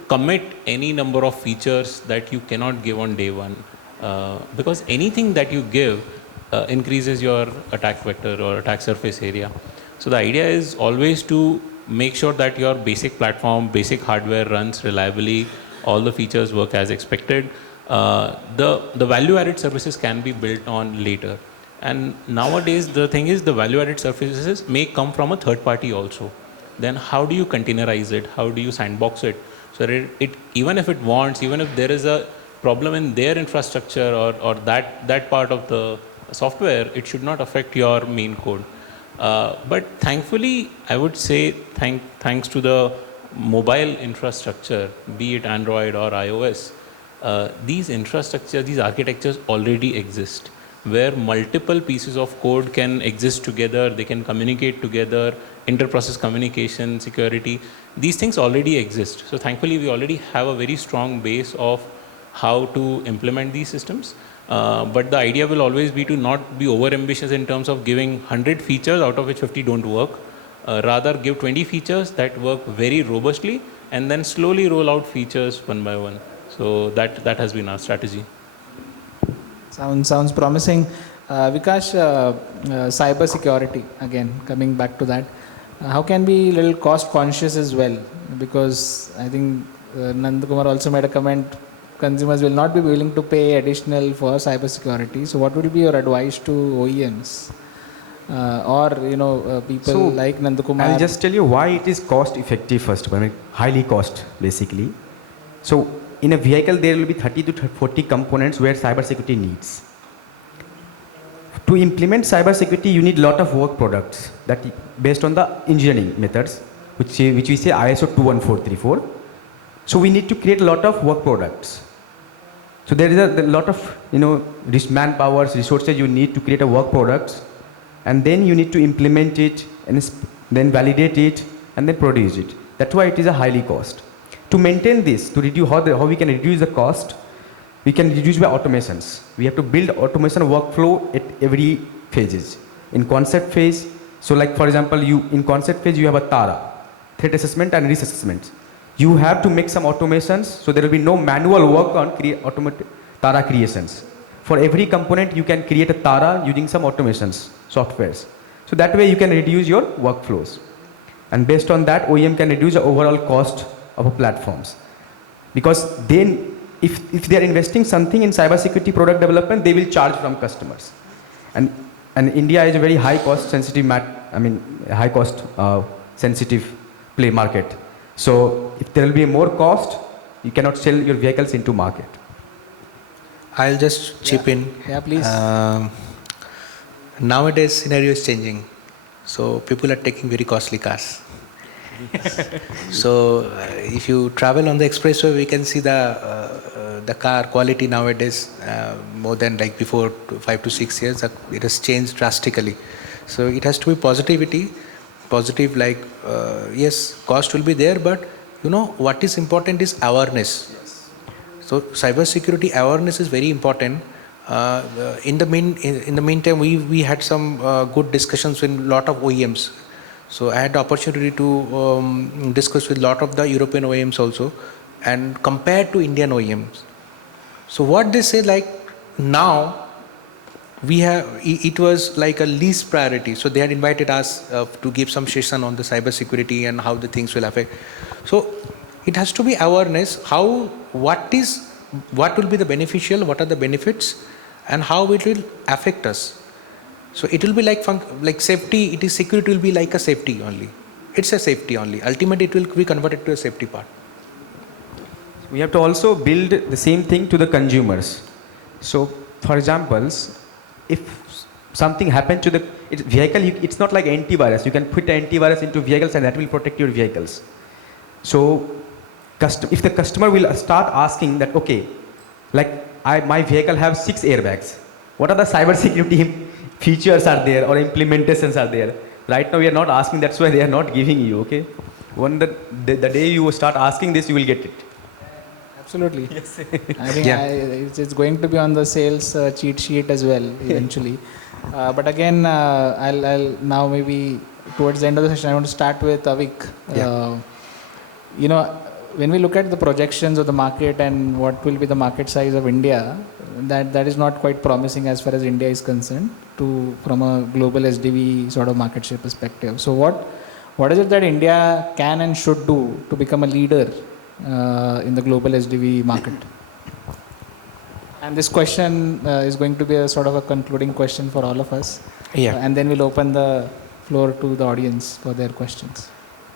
commit any number of features that you cannot give on day one, because anything that you give increases your attack vector or attack surface area. So the idea is always to make sure that your basic platform, basic hardware runs reliably, all the features work as expected. The value-added services can be built on later. And nowadays, the thing is, the value-added services may come from a third party also. Then how do you containerize it? How do you sandbox it? So that even if it wants, even if there is a problem in their infrastructure or that part of the software, it should not affect your main code. But thankfully, I would say thanks to the mobile infrastructure, be it Android or iOS, these architectures already exist, where multiple pieces of code can exist together, they can communicate together, inter-process communication, security, these things already exist. So thankfully, we already have a very strong base of how to implement these systems. But the idea will always be to not be over-ambitious in terms of giving 100 features, out of which 50 don't work. Rather, give 20 features that work very robustly, and then slowly roll out features one by one. So that has been our strategy. Sounds promising. Vikas, cybersecurity, again, coming back to that. How can be a little cost conscious as well? Because I think Nandakumar also made a comment, consumers will not be willing to pay additional for cybersecurity. So what would be your advice to OEMs or people like Nandakumar? I'll just tell you why it is cost effective first, highly cost basically. So in a vehicle there will be 30 to 40 components where cybersecurity needs. To implement cybersecurity, you need a lot of work products that based on the engineering methods, which we say ISO 21434. So we need to create a lot of work products. So there is a lot of manpower, resources you need to create a work products, and then you need to implement it and then validate it and then produce it. That's why it is a highly cost. To maintain this, to reduce how we can reduce the cost, we can reduce by automations. We have to build automation workflow at every phases. In concept phase, so like for example, in concept phase you have a TARA, threat assessment and risk assessment. You have to make some automations, so there will be no manual work on TARA creations. For every component, you can create a TARA using some automations, softwares. So that way you can reduce your workflows. And based on that, OEM can reduce the overall cost of platforms. Because then, if they are investing something in cybersecurity product development, they will charge from customers. And India is a very high cost sensitive, sensitive play market. So if there will be more cost, you cannot sell your vehicles into market. I'll just chip in. Yeah, please. Nowadays, scenario is changing. So people are taking very costly cars. So if you travel on the expressway, we can see the car quality nowadays more than like before 5 to 6 years. It has changed drastically. So it has to be positive, like yes, cost will be there, but what is important is awareness. Yes. So cybersecurity awareness is very important. In the meantime, we had some good discussions with a lot of OEMs. So I had the opportunity to discuss with a lot of the European OEMs also, and compared to Indian OEMs. So what they say, like now it was like a least priority. So they had invited us to give some session on the cybersecurity and how the things will affect. So it has to be awareness, what will be the beneficial, what are the benefits, and how it will affect us. So it will be like safety, security will be like a safety only. It's a safety only. Ultimately it will be converted to a safety part. We have to also build the same thing to the consumers. So for examples, if something happened to the vehicle, it's not like antivirus. You can put antivirus into vehicles and that will protect your vehicles. So if the customer will start asking that, okay, like my vehicle have 6 airbags. What are the cybersecurity features are there or implementations are there? Right now we are not asking, that's why they are not giving you, okay? When the day you start asking this, you will get it. Absolutely. Yes. I think it's going to be on the sales cheat sheet as well eventually. But again, I'll now maybe towards the end of the session, I want to start with Avik. When we look at the projections of the market and what will be the market size of India, that is not quite promising as far as India is concerned from a global SDV sort of market share perspective. So what is it that India can and should do to become a leader in the global SDV market? And this question is going to be a sort of a concluding question for all of us. Yeah. And then we'll open the floor to the audience for their questions.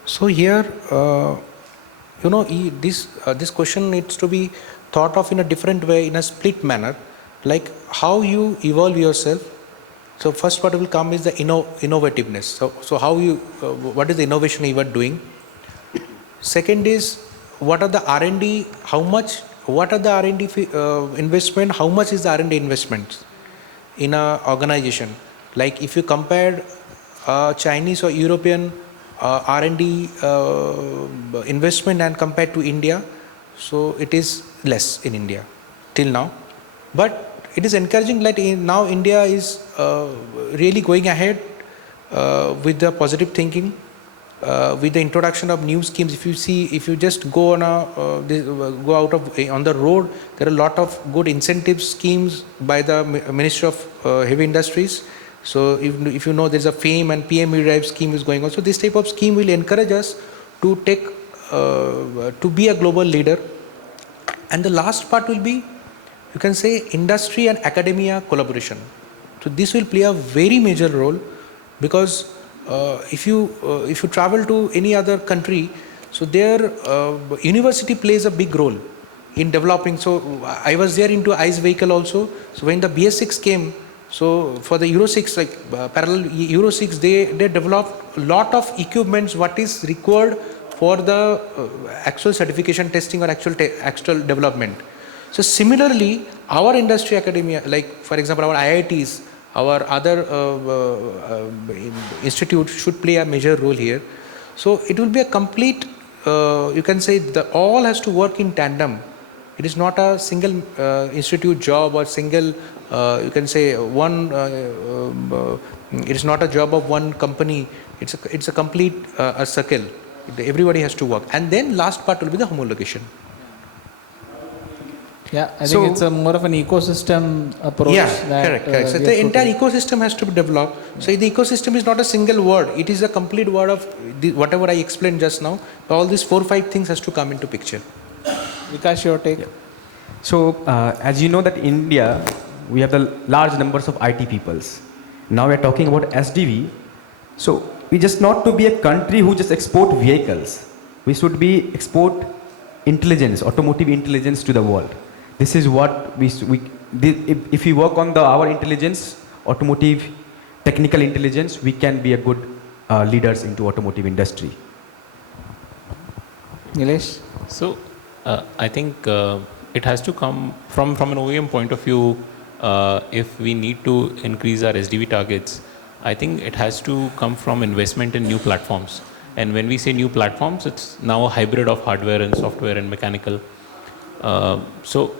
So here, this question needs to be thought of in a different way, in a split manner, like how you evolve yourself. So first what will come is the innovativeness. So how what is the innovation you are doing? Second is, what are the R&D, what are the R&D investment, how much is the R&D investment in an organization? Like if you compare Chinese or European R&D investment and compared to India, so it is less in India till now. But it is encouraging that now India is really going ahead with the positive thinking, with the introduction of new schemes. If you just go on on the road, there are a lot of good incentive schemes by the Ministry of Heavy Industries. So if you know, there's a FAME and PME drive scheme is going on. So this type of scheme will encourage us to to be a global leader. And the last part will be, you can say, industry and academia collaboration. So this will play a very major role, because if you travel to any other country, so their university plays a big role. in developing. So I was there into ICE vehicle also. So when the BS6 came, so for the Euro 6, like parallel Euro 6, they developed a lot of equipments what is required for the actual certification testing or actual development. So similarly, our industry academia, like for example, our IITs, our other institutes should play a major role here. So it will be a complete, you can say, all has to work in tandem. It is not a single institute job or single, you can say, it is not a job of one company. It's a complete a circle. Everybody has to work. And then last part will be the homologation. Yeah, I think it's a more of an ecosystem approach. Yeah, that, correct. So the entire ecosystem has to be developed. So the ecosystem is not a single word. It is a complete word of whatever I explained just now. All these 4 or 5 things has to come into picture. Vikas, your take? Yeah. So, as you know that India, we have the large numbers of IT peoples. Now we are talking about SDV. So, we just not to be a country who just export vehicles. We should be export intelligence, automotive intelligence to the world. This is what if we work on our intelligence, automotive technical intelligence, we can be a good leaders into automotive industry. Nilesh? So, I think it has to come from an OEM point of view. If we need to increase our SDV targets, I think it has to come from investment in new platforms. And when we say new platforms, it's now a hybrid of hardware and software and mechanical. So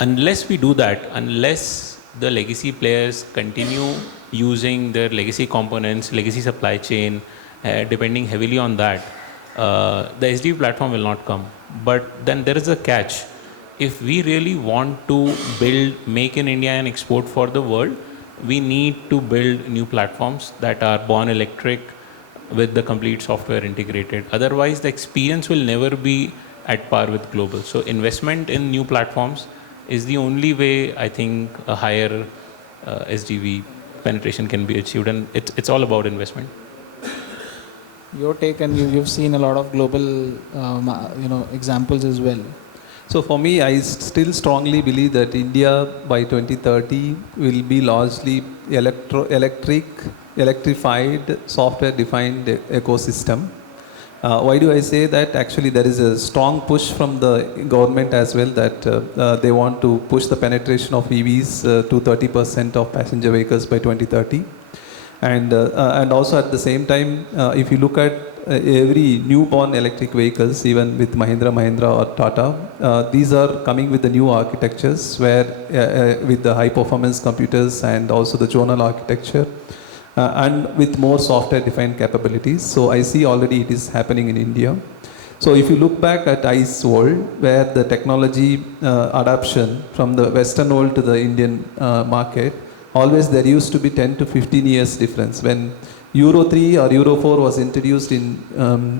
unless we do that, unless the legacy players continue using their legacy components, legacy supply chain, depending heavily on that, the SDV platform will not come. But then there is a catch. If we really want to build, make in India and export for the world, we need to build new platforms that are born electric with the complete software integrated. Otherwise, the experience will never be at par with global. So investment in new platforms is the only way I think a higher SDV penetration can be achieved, and it's all about investment. Your take, and you've seen a lot of global examples as well. So for me, I still strongly believe that India by 2030 will be largely electrified, software-defined ecosystem. Why do I say that? Actually, there is a strong push from the government as well that they want to push the penetration of EVs to 30% of passenger vehicles by 2030. And also at the same time, if you look at every newborn electric vehicles, even with Mahindra or Tata, these are coming with the new architectures where with the high performance computers and also the zonal architecture and with more software defined capabilities. So I see already it is happening in India. So if you look back at ICE world, where the technology adoption from the Western world to the Indian market, always there used to be 10 to 15 years difference. When Euro 3 or Euro 4 was introduced in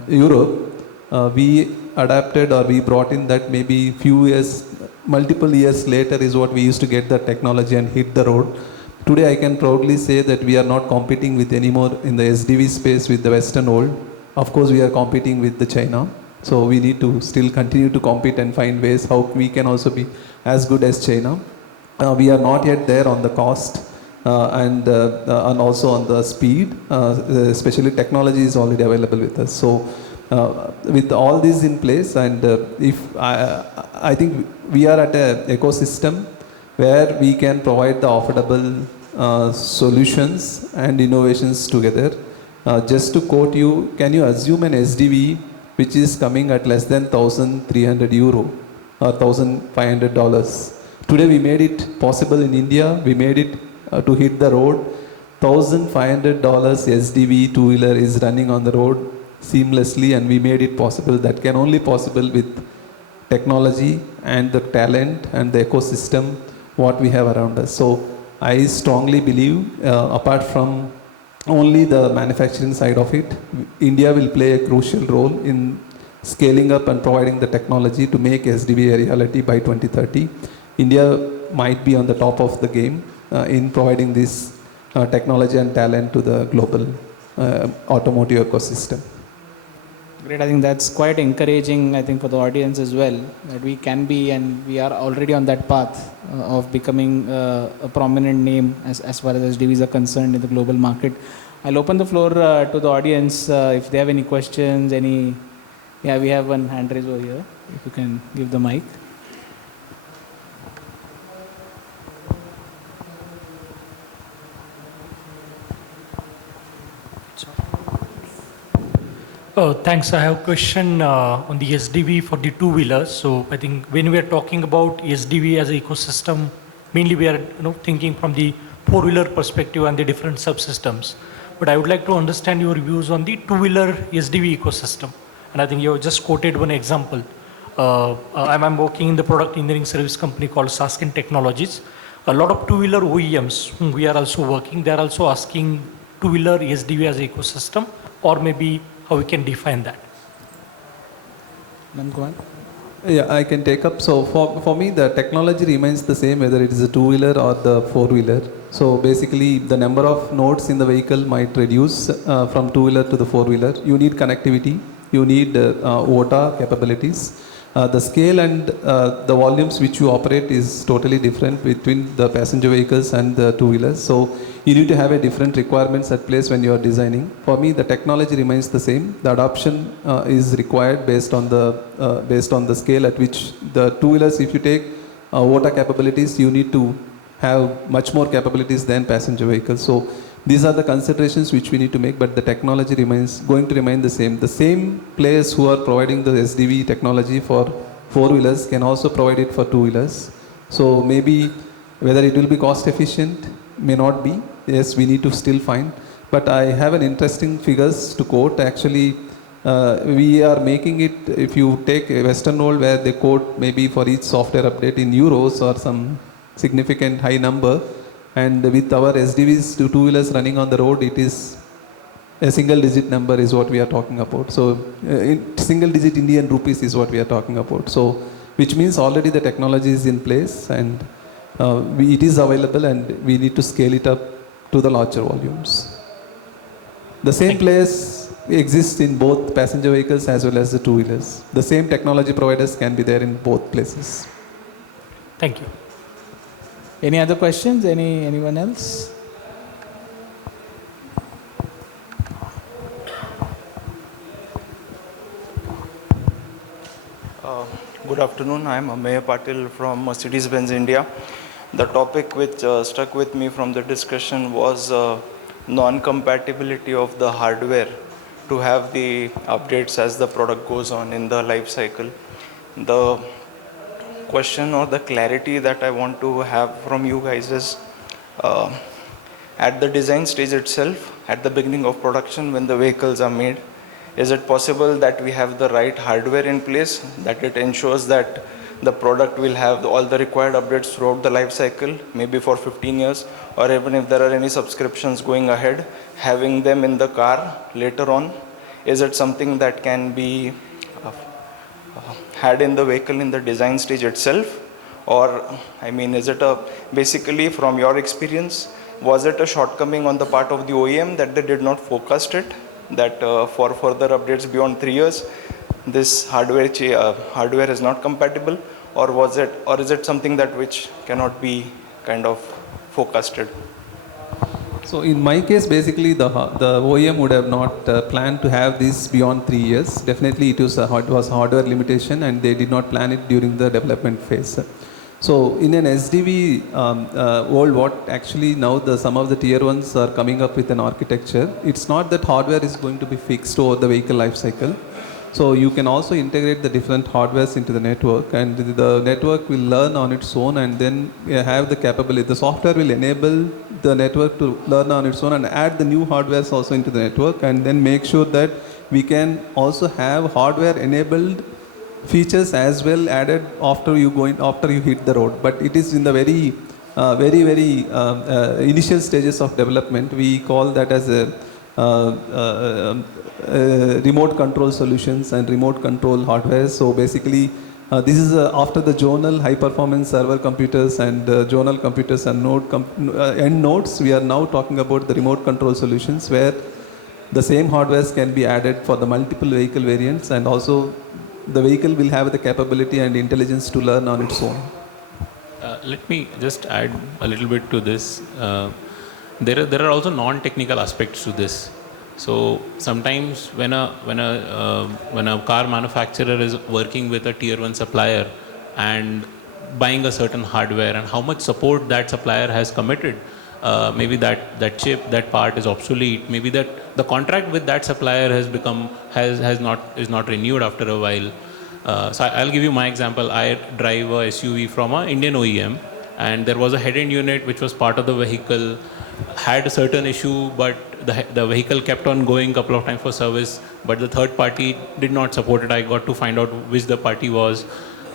Europe, we adapted or we brought in that maybe few years, multiple years later is what we used to get the technology and hit the road. Today I can proudly say that we are not competing with anymore in the SDV space with the Western world. Of course we are competing with the China. So we need to still continue to compete and find ways how we can also be as good as China. We are not yet there on the cost and also on the speed, especially technology is already available with us. So with all these in place, and if I think we are at an ecosystem where we can provide the affordable solutions and innovations together. Just to quote you, can you assume an SDV which is coming at less than 1,300 euro or $1,500? Today we made it possible in India. We made it to hit the road. $1,500 SDV two-wheeler is running on the road seamlessly, and we made it possible. That can only possible with technology and the talent and the ecosystem what we have around us. So I strongly believe, apart from only the manufacturing side of it, India will play a crucial role in scaling up and providing the technology to make SDV a reality by 2030. India might be on the top of the game in providing this technology and talent to the global automotive ecosystem. Great. I think that's quite encouraging, I think, for the audience as well, that we can be and we are already on that path of becoming a prominent name as far as SDVs are concerned in the global market. I'll open the floor to the audience if they have any questions, any... Yeah, we have one hand raised over here. If you can give the mic. Thanks. I have a question on the SDV for the two-wheelers. So I think when we are talking about SDV as an ecosystem, mainly we are thinking from the four-wheeler perspective and the different subsystems. But I would like to understand your views on the two-wheeler SDV ecosystem. And I think you have just quoted one example. I'm working in the product engineering service company called Saskin Technologies. A lot of two-wheeler OEMs whom we are also working, they are also asking two-wheeler SDV as an ecosystem, or maybe how we can define that. Nankumar? Yeah, I can take up. So for me, the technology remains the same, whether it is a two-wheeler or the four-wheeler. So basically, the number of nodes in the vehicle might reduce from two-wheeler to the four-wheeler. You need connectivity. You need OTA capabilities. The scale and the volumes which you operate is totally different between the passenger vehicles and the two-wheelers. So you need to have a different requirements at place when you are designing. For me, the technology remains the same. The adoption is required based on the scale at which the two-wheelers, if you take OTA capabilities, you need to have much more capabilities than passenger vehicles. So these are the considerations which we need to make, but the technology remains going to remain the same. The same players who are providing the SDV technology for four-wheelers can also provide it for two-wheelers. So maybe whether it will be cost efficient, may not be. Yes, we need to still find. But I have an interesting figures to quote. Actually, we are making it, if you take a Western world where they quote maybe for each software update in euros or some significant high number, and with our SDVs to two-wheelers running on the road, it is a single-digit number is what we are talking about. So single-digit Indian rupees is what we are talking about. So which means already the technology is in place and it is available and we need to scale it up to the larger volumes. The same players exist in both passenger vehicles as well as the two-wheelers. The same technology providers can be there in both places. Thank you. Any other questions? Anyone else? Good afternoon. I am Ameya Patil from Mercedes-Benz India. The topic which stuck with me from the discussion was non-compatibility of the hardware to have the updates as the product goes on in the life cycle. The question or the clarity that I want to have from you guys is at the design stage itself, at the beginning of production when the vehicles are made, is it possible that we have the right hardware in place, that it ensures that the product will have all the required updates throughout the life cycle, maybe for 15 years, or even if there are any subscriptions going ahead, having them in the car later on? Is it something that can be had in the vehicle in the design stage itself? Or, I mean, is it basically from your experience, was it a shortcoming on the part of the OEM that they did not forecast it, that for further updates beyond 3 years, this hardware is not compatible, or is it something that which cannot be kind of forecasted? So in my case, basically the OEM would have not planned to have this beyond 3 years. Definitely it was a hardware limitation and they did not plan it during the development phase. So in an SDV world, what actually now some of the tier ones are coming up with an architecture. It's not that hardware is going to be fixed over the vehicle life cycle. So you can also integrate the different hardwares into the network, and the network will learn on its own and then have the capability. The software will enable the network to learn on its own and add the new hardwares also into the network, and then make sure that we can also have hardware enabled features as well added after you hit the road. But it is in the very initial stages of development. We call that as a remote control solutions and remote control hardware. So basically this is after the zonal high performance server computers and zonal computers and end nodes. We are now talking about the remote control solutions where the same hardwares can be added for the multiple vehicle variants, and also the vehicle will have the capability and intelligence to learn on its own. Let me just add a little bit to this. There are also non-technical aspects to this. So sometimes when a car manufacturer is working with a tier 1 supplier and buying a certain hardware, and how much support that supplier has committed, maybe that chip, that part is obsolete, maybe that the contract with that supplier is not renewed after a while. So I'll give you my example. I drive a SUV from an Indian OEM, and there was a head-end unit which was part of the vehicle, had a certain issue, but the vehicle kept on going a couple of times for service, but the third party did not support it. I got to find out which the party was.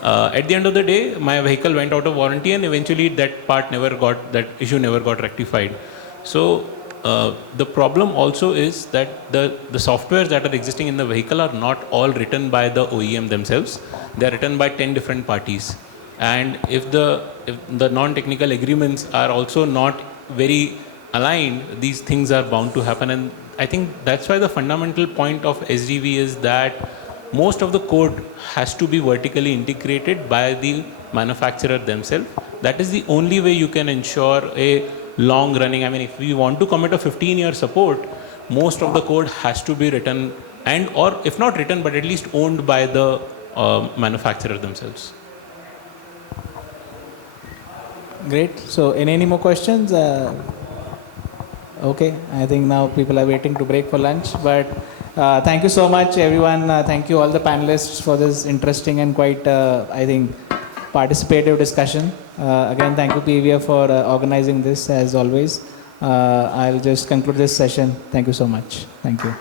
At the end of the day, my vehicle went out of warranty, and eventually that issue never got rectified. So the problem also is that the softwares that are existing in the vehicle are not all written by the OEM themselves. They are written by 10 different parties. And if the non-technical agreements are also not very aligned, these things are bound to happen. And I think that's why the fundamental point of SDV is that most of the code has to be vertically integrated by the manufacturer themselves. That is the only way you can ensure a long running. I mean, if we want to commit a 15-year support, most of the code has to be written, and or if not written, but at least owned by the manufacturer themselves. Great. So, any more questions? Okay, I think now people are waiting to break for lunch. But thank you so much, everyone. Thank you all the panelists for this interesting and quite, I think, participative discussion. Again, thank you PVF for organizing this as always. I'll just conclude this session. Thank you so much. Thank you.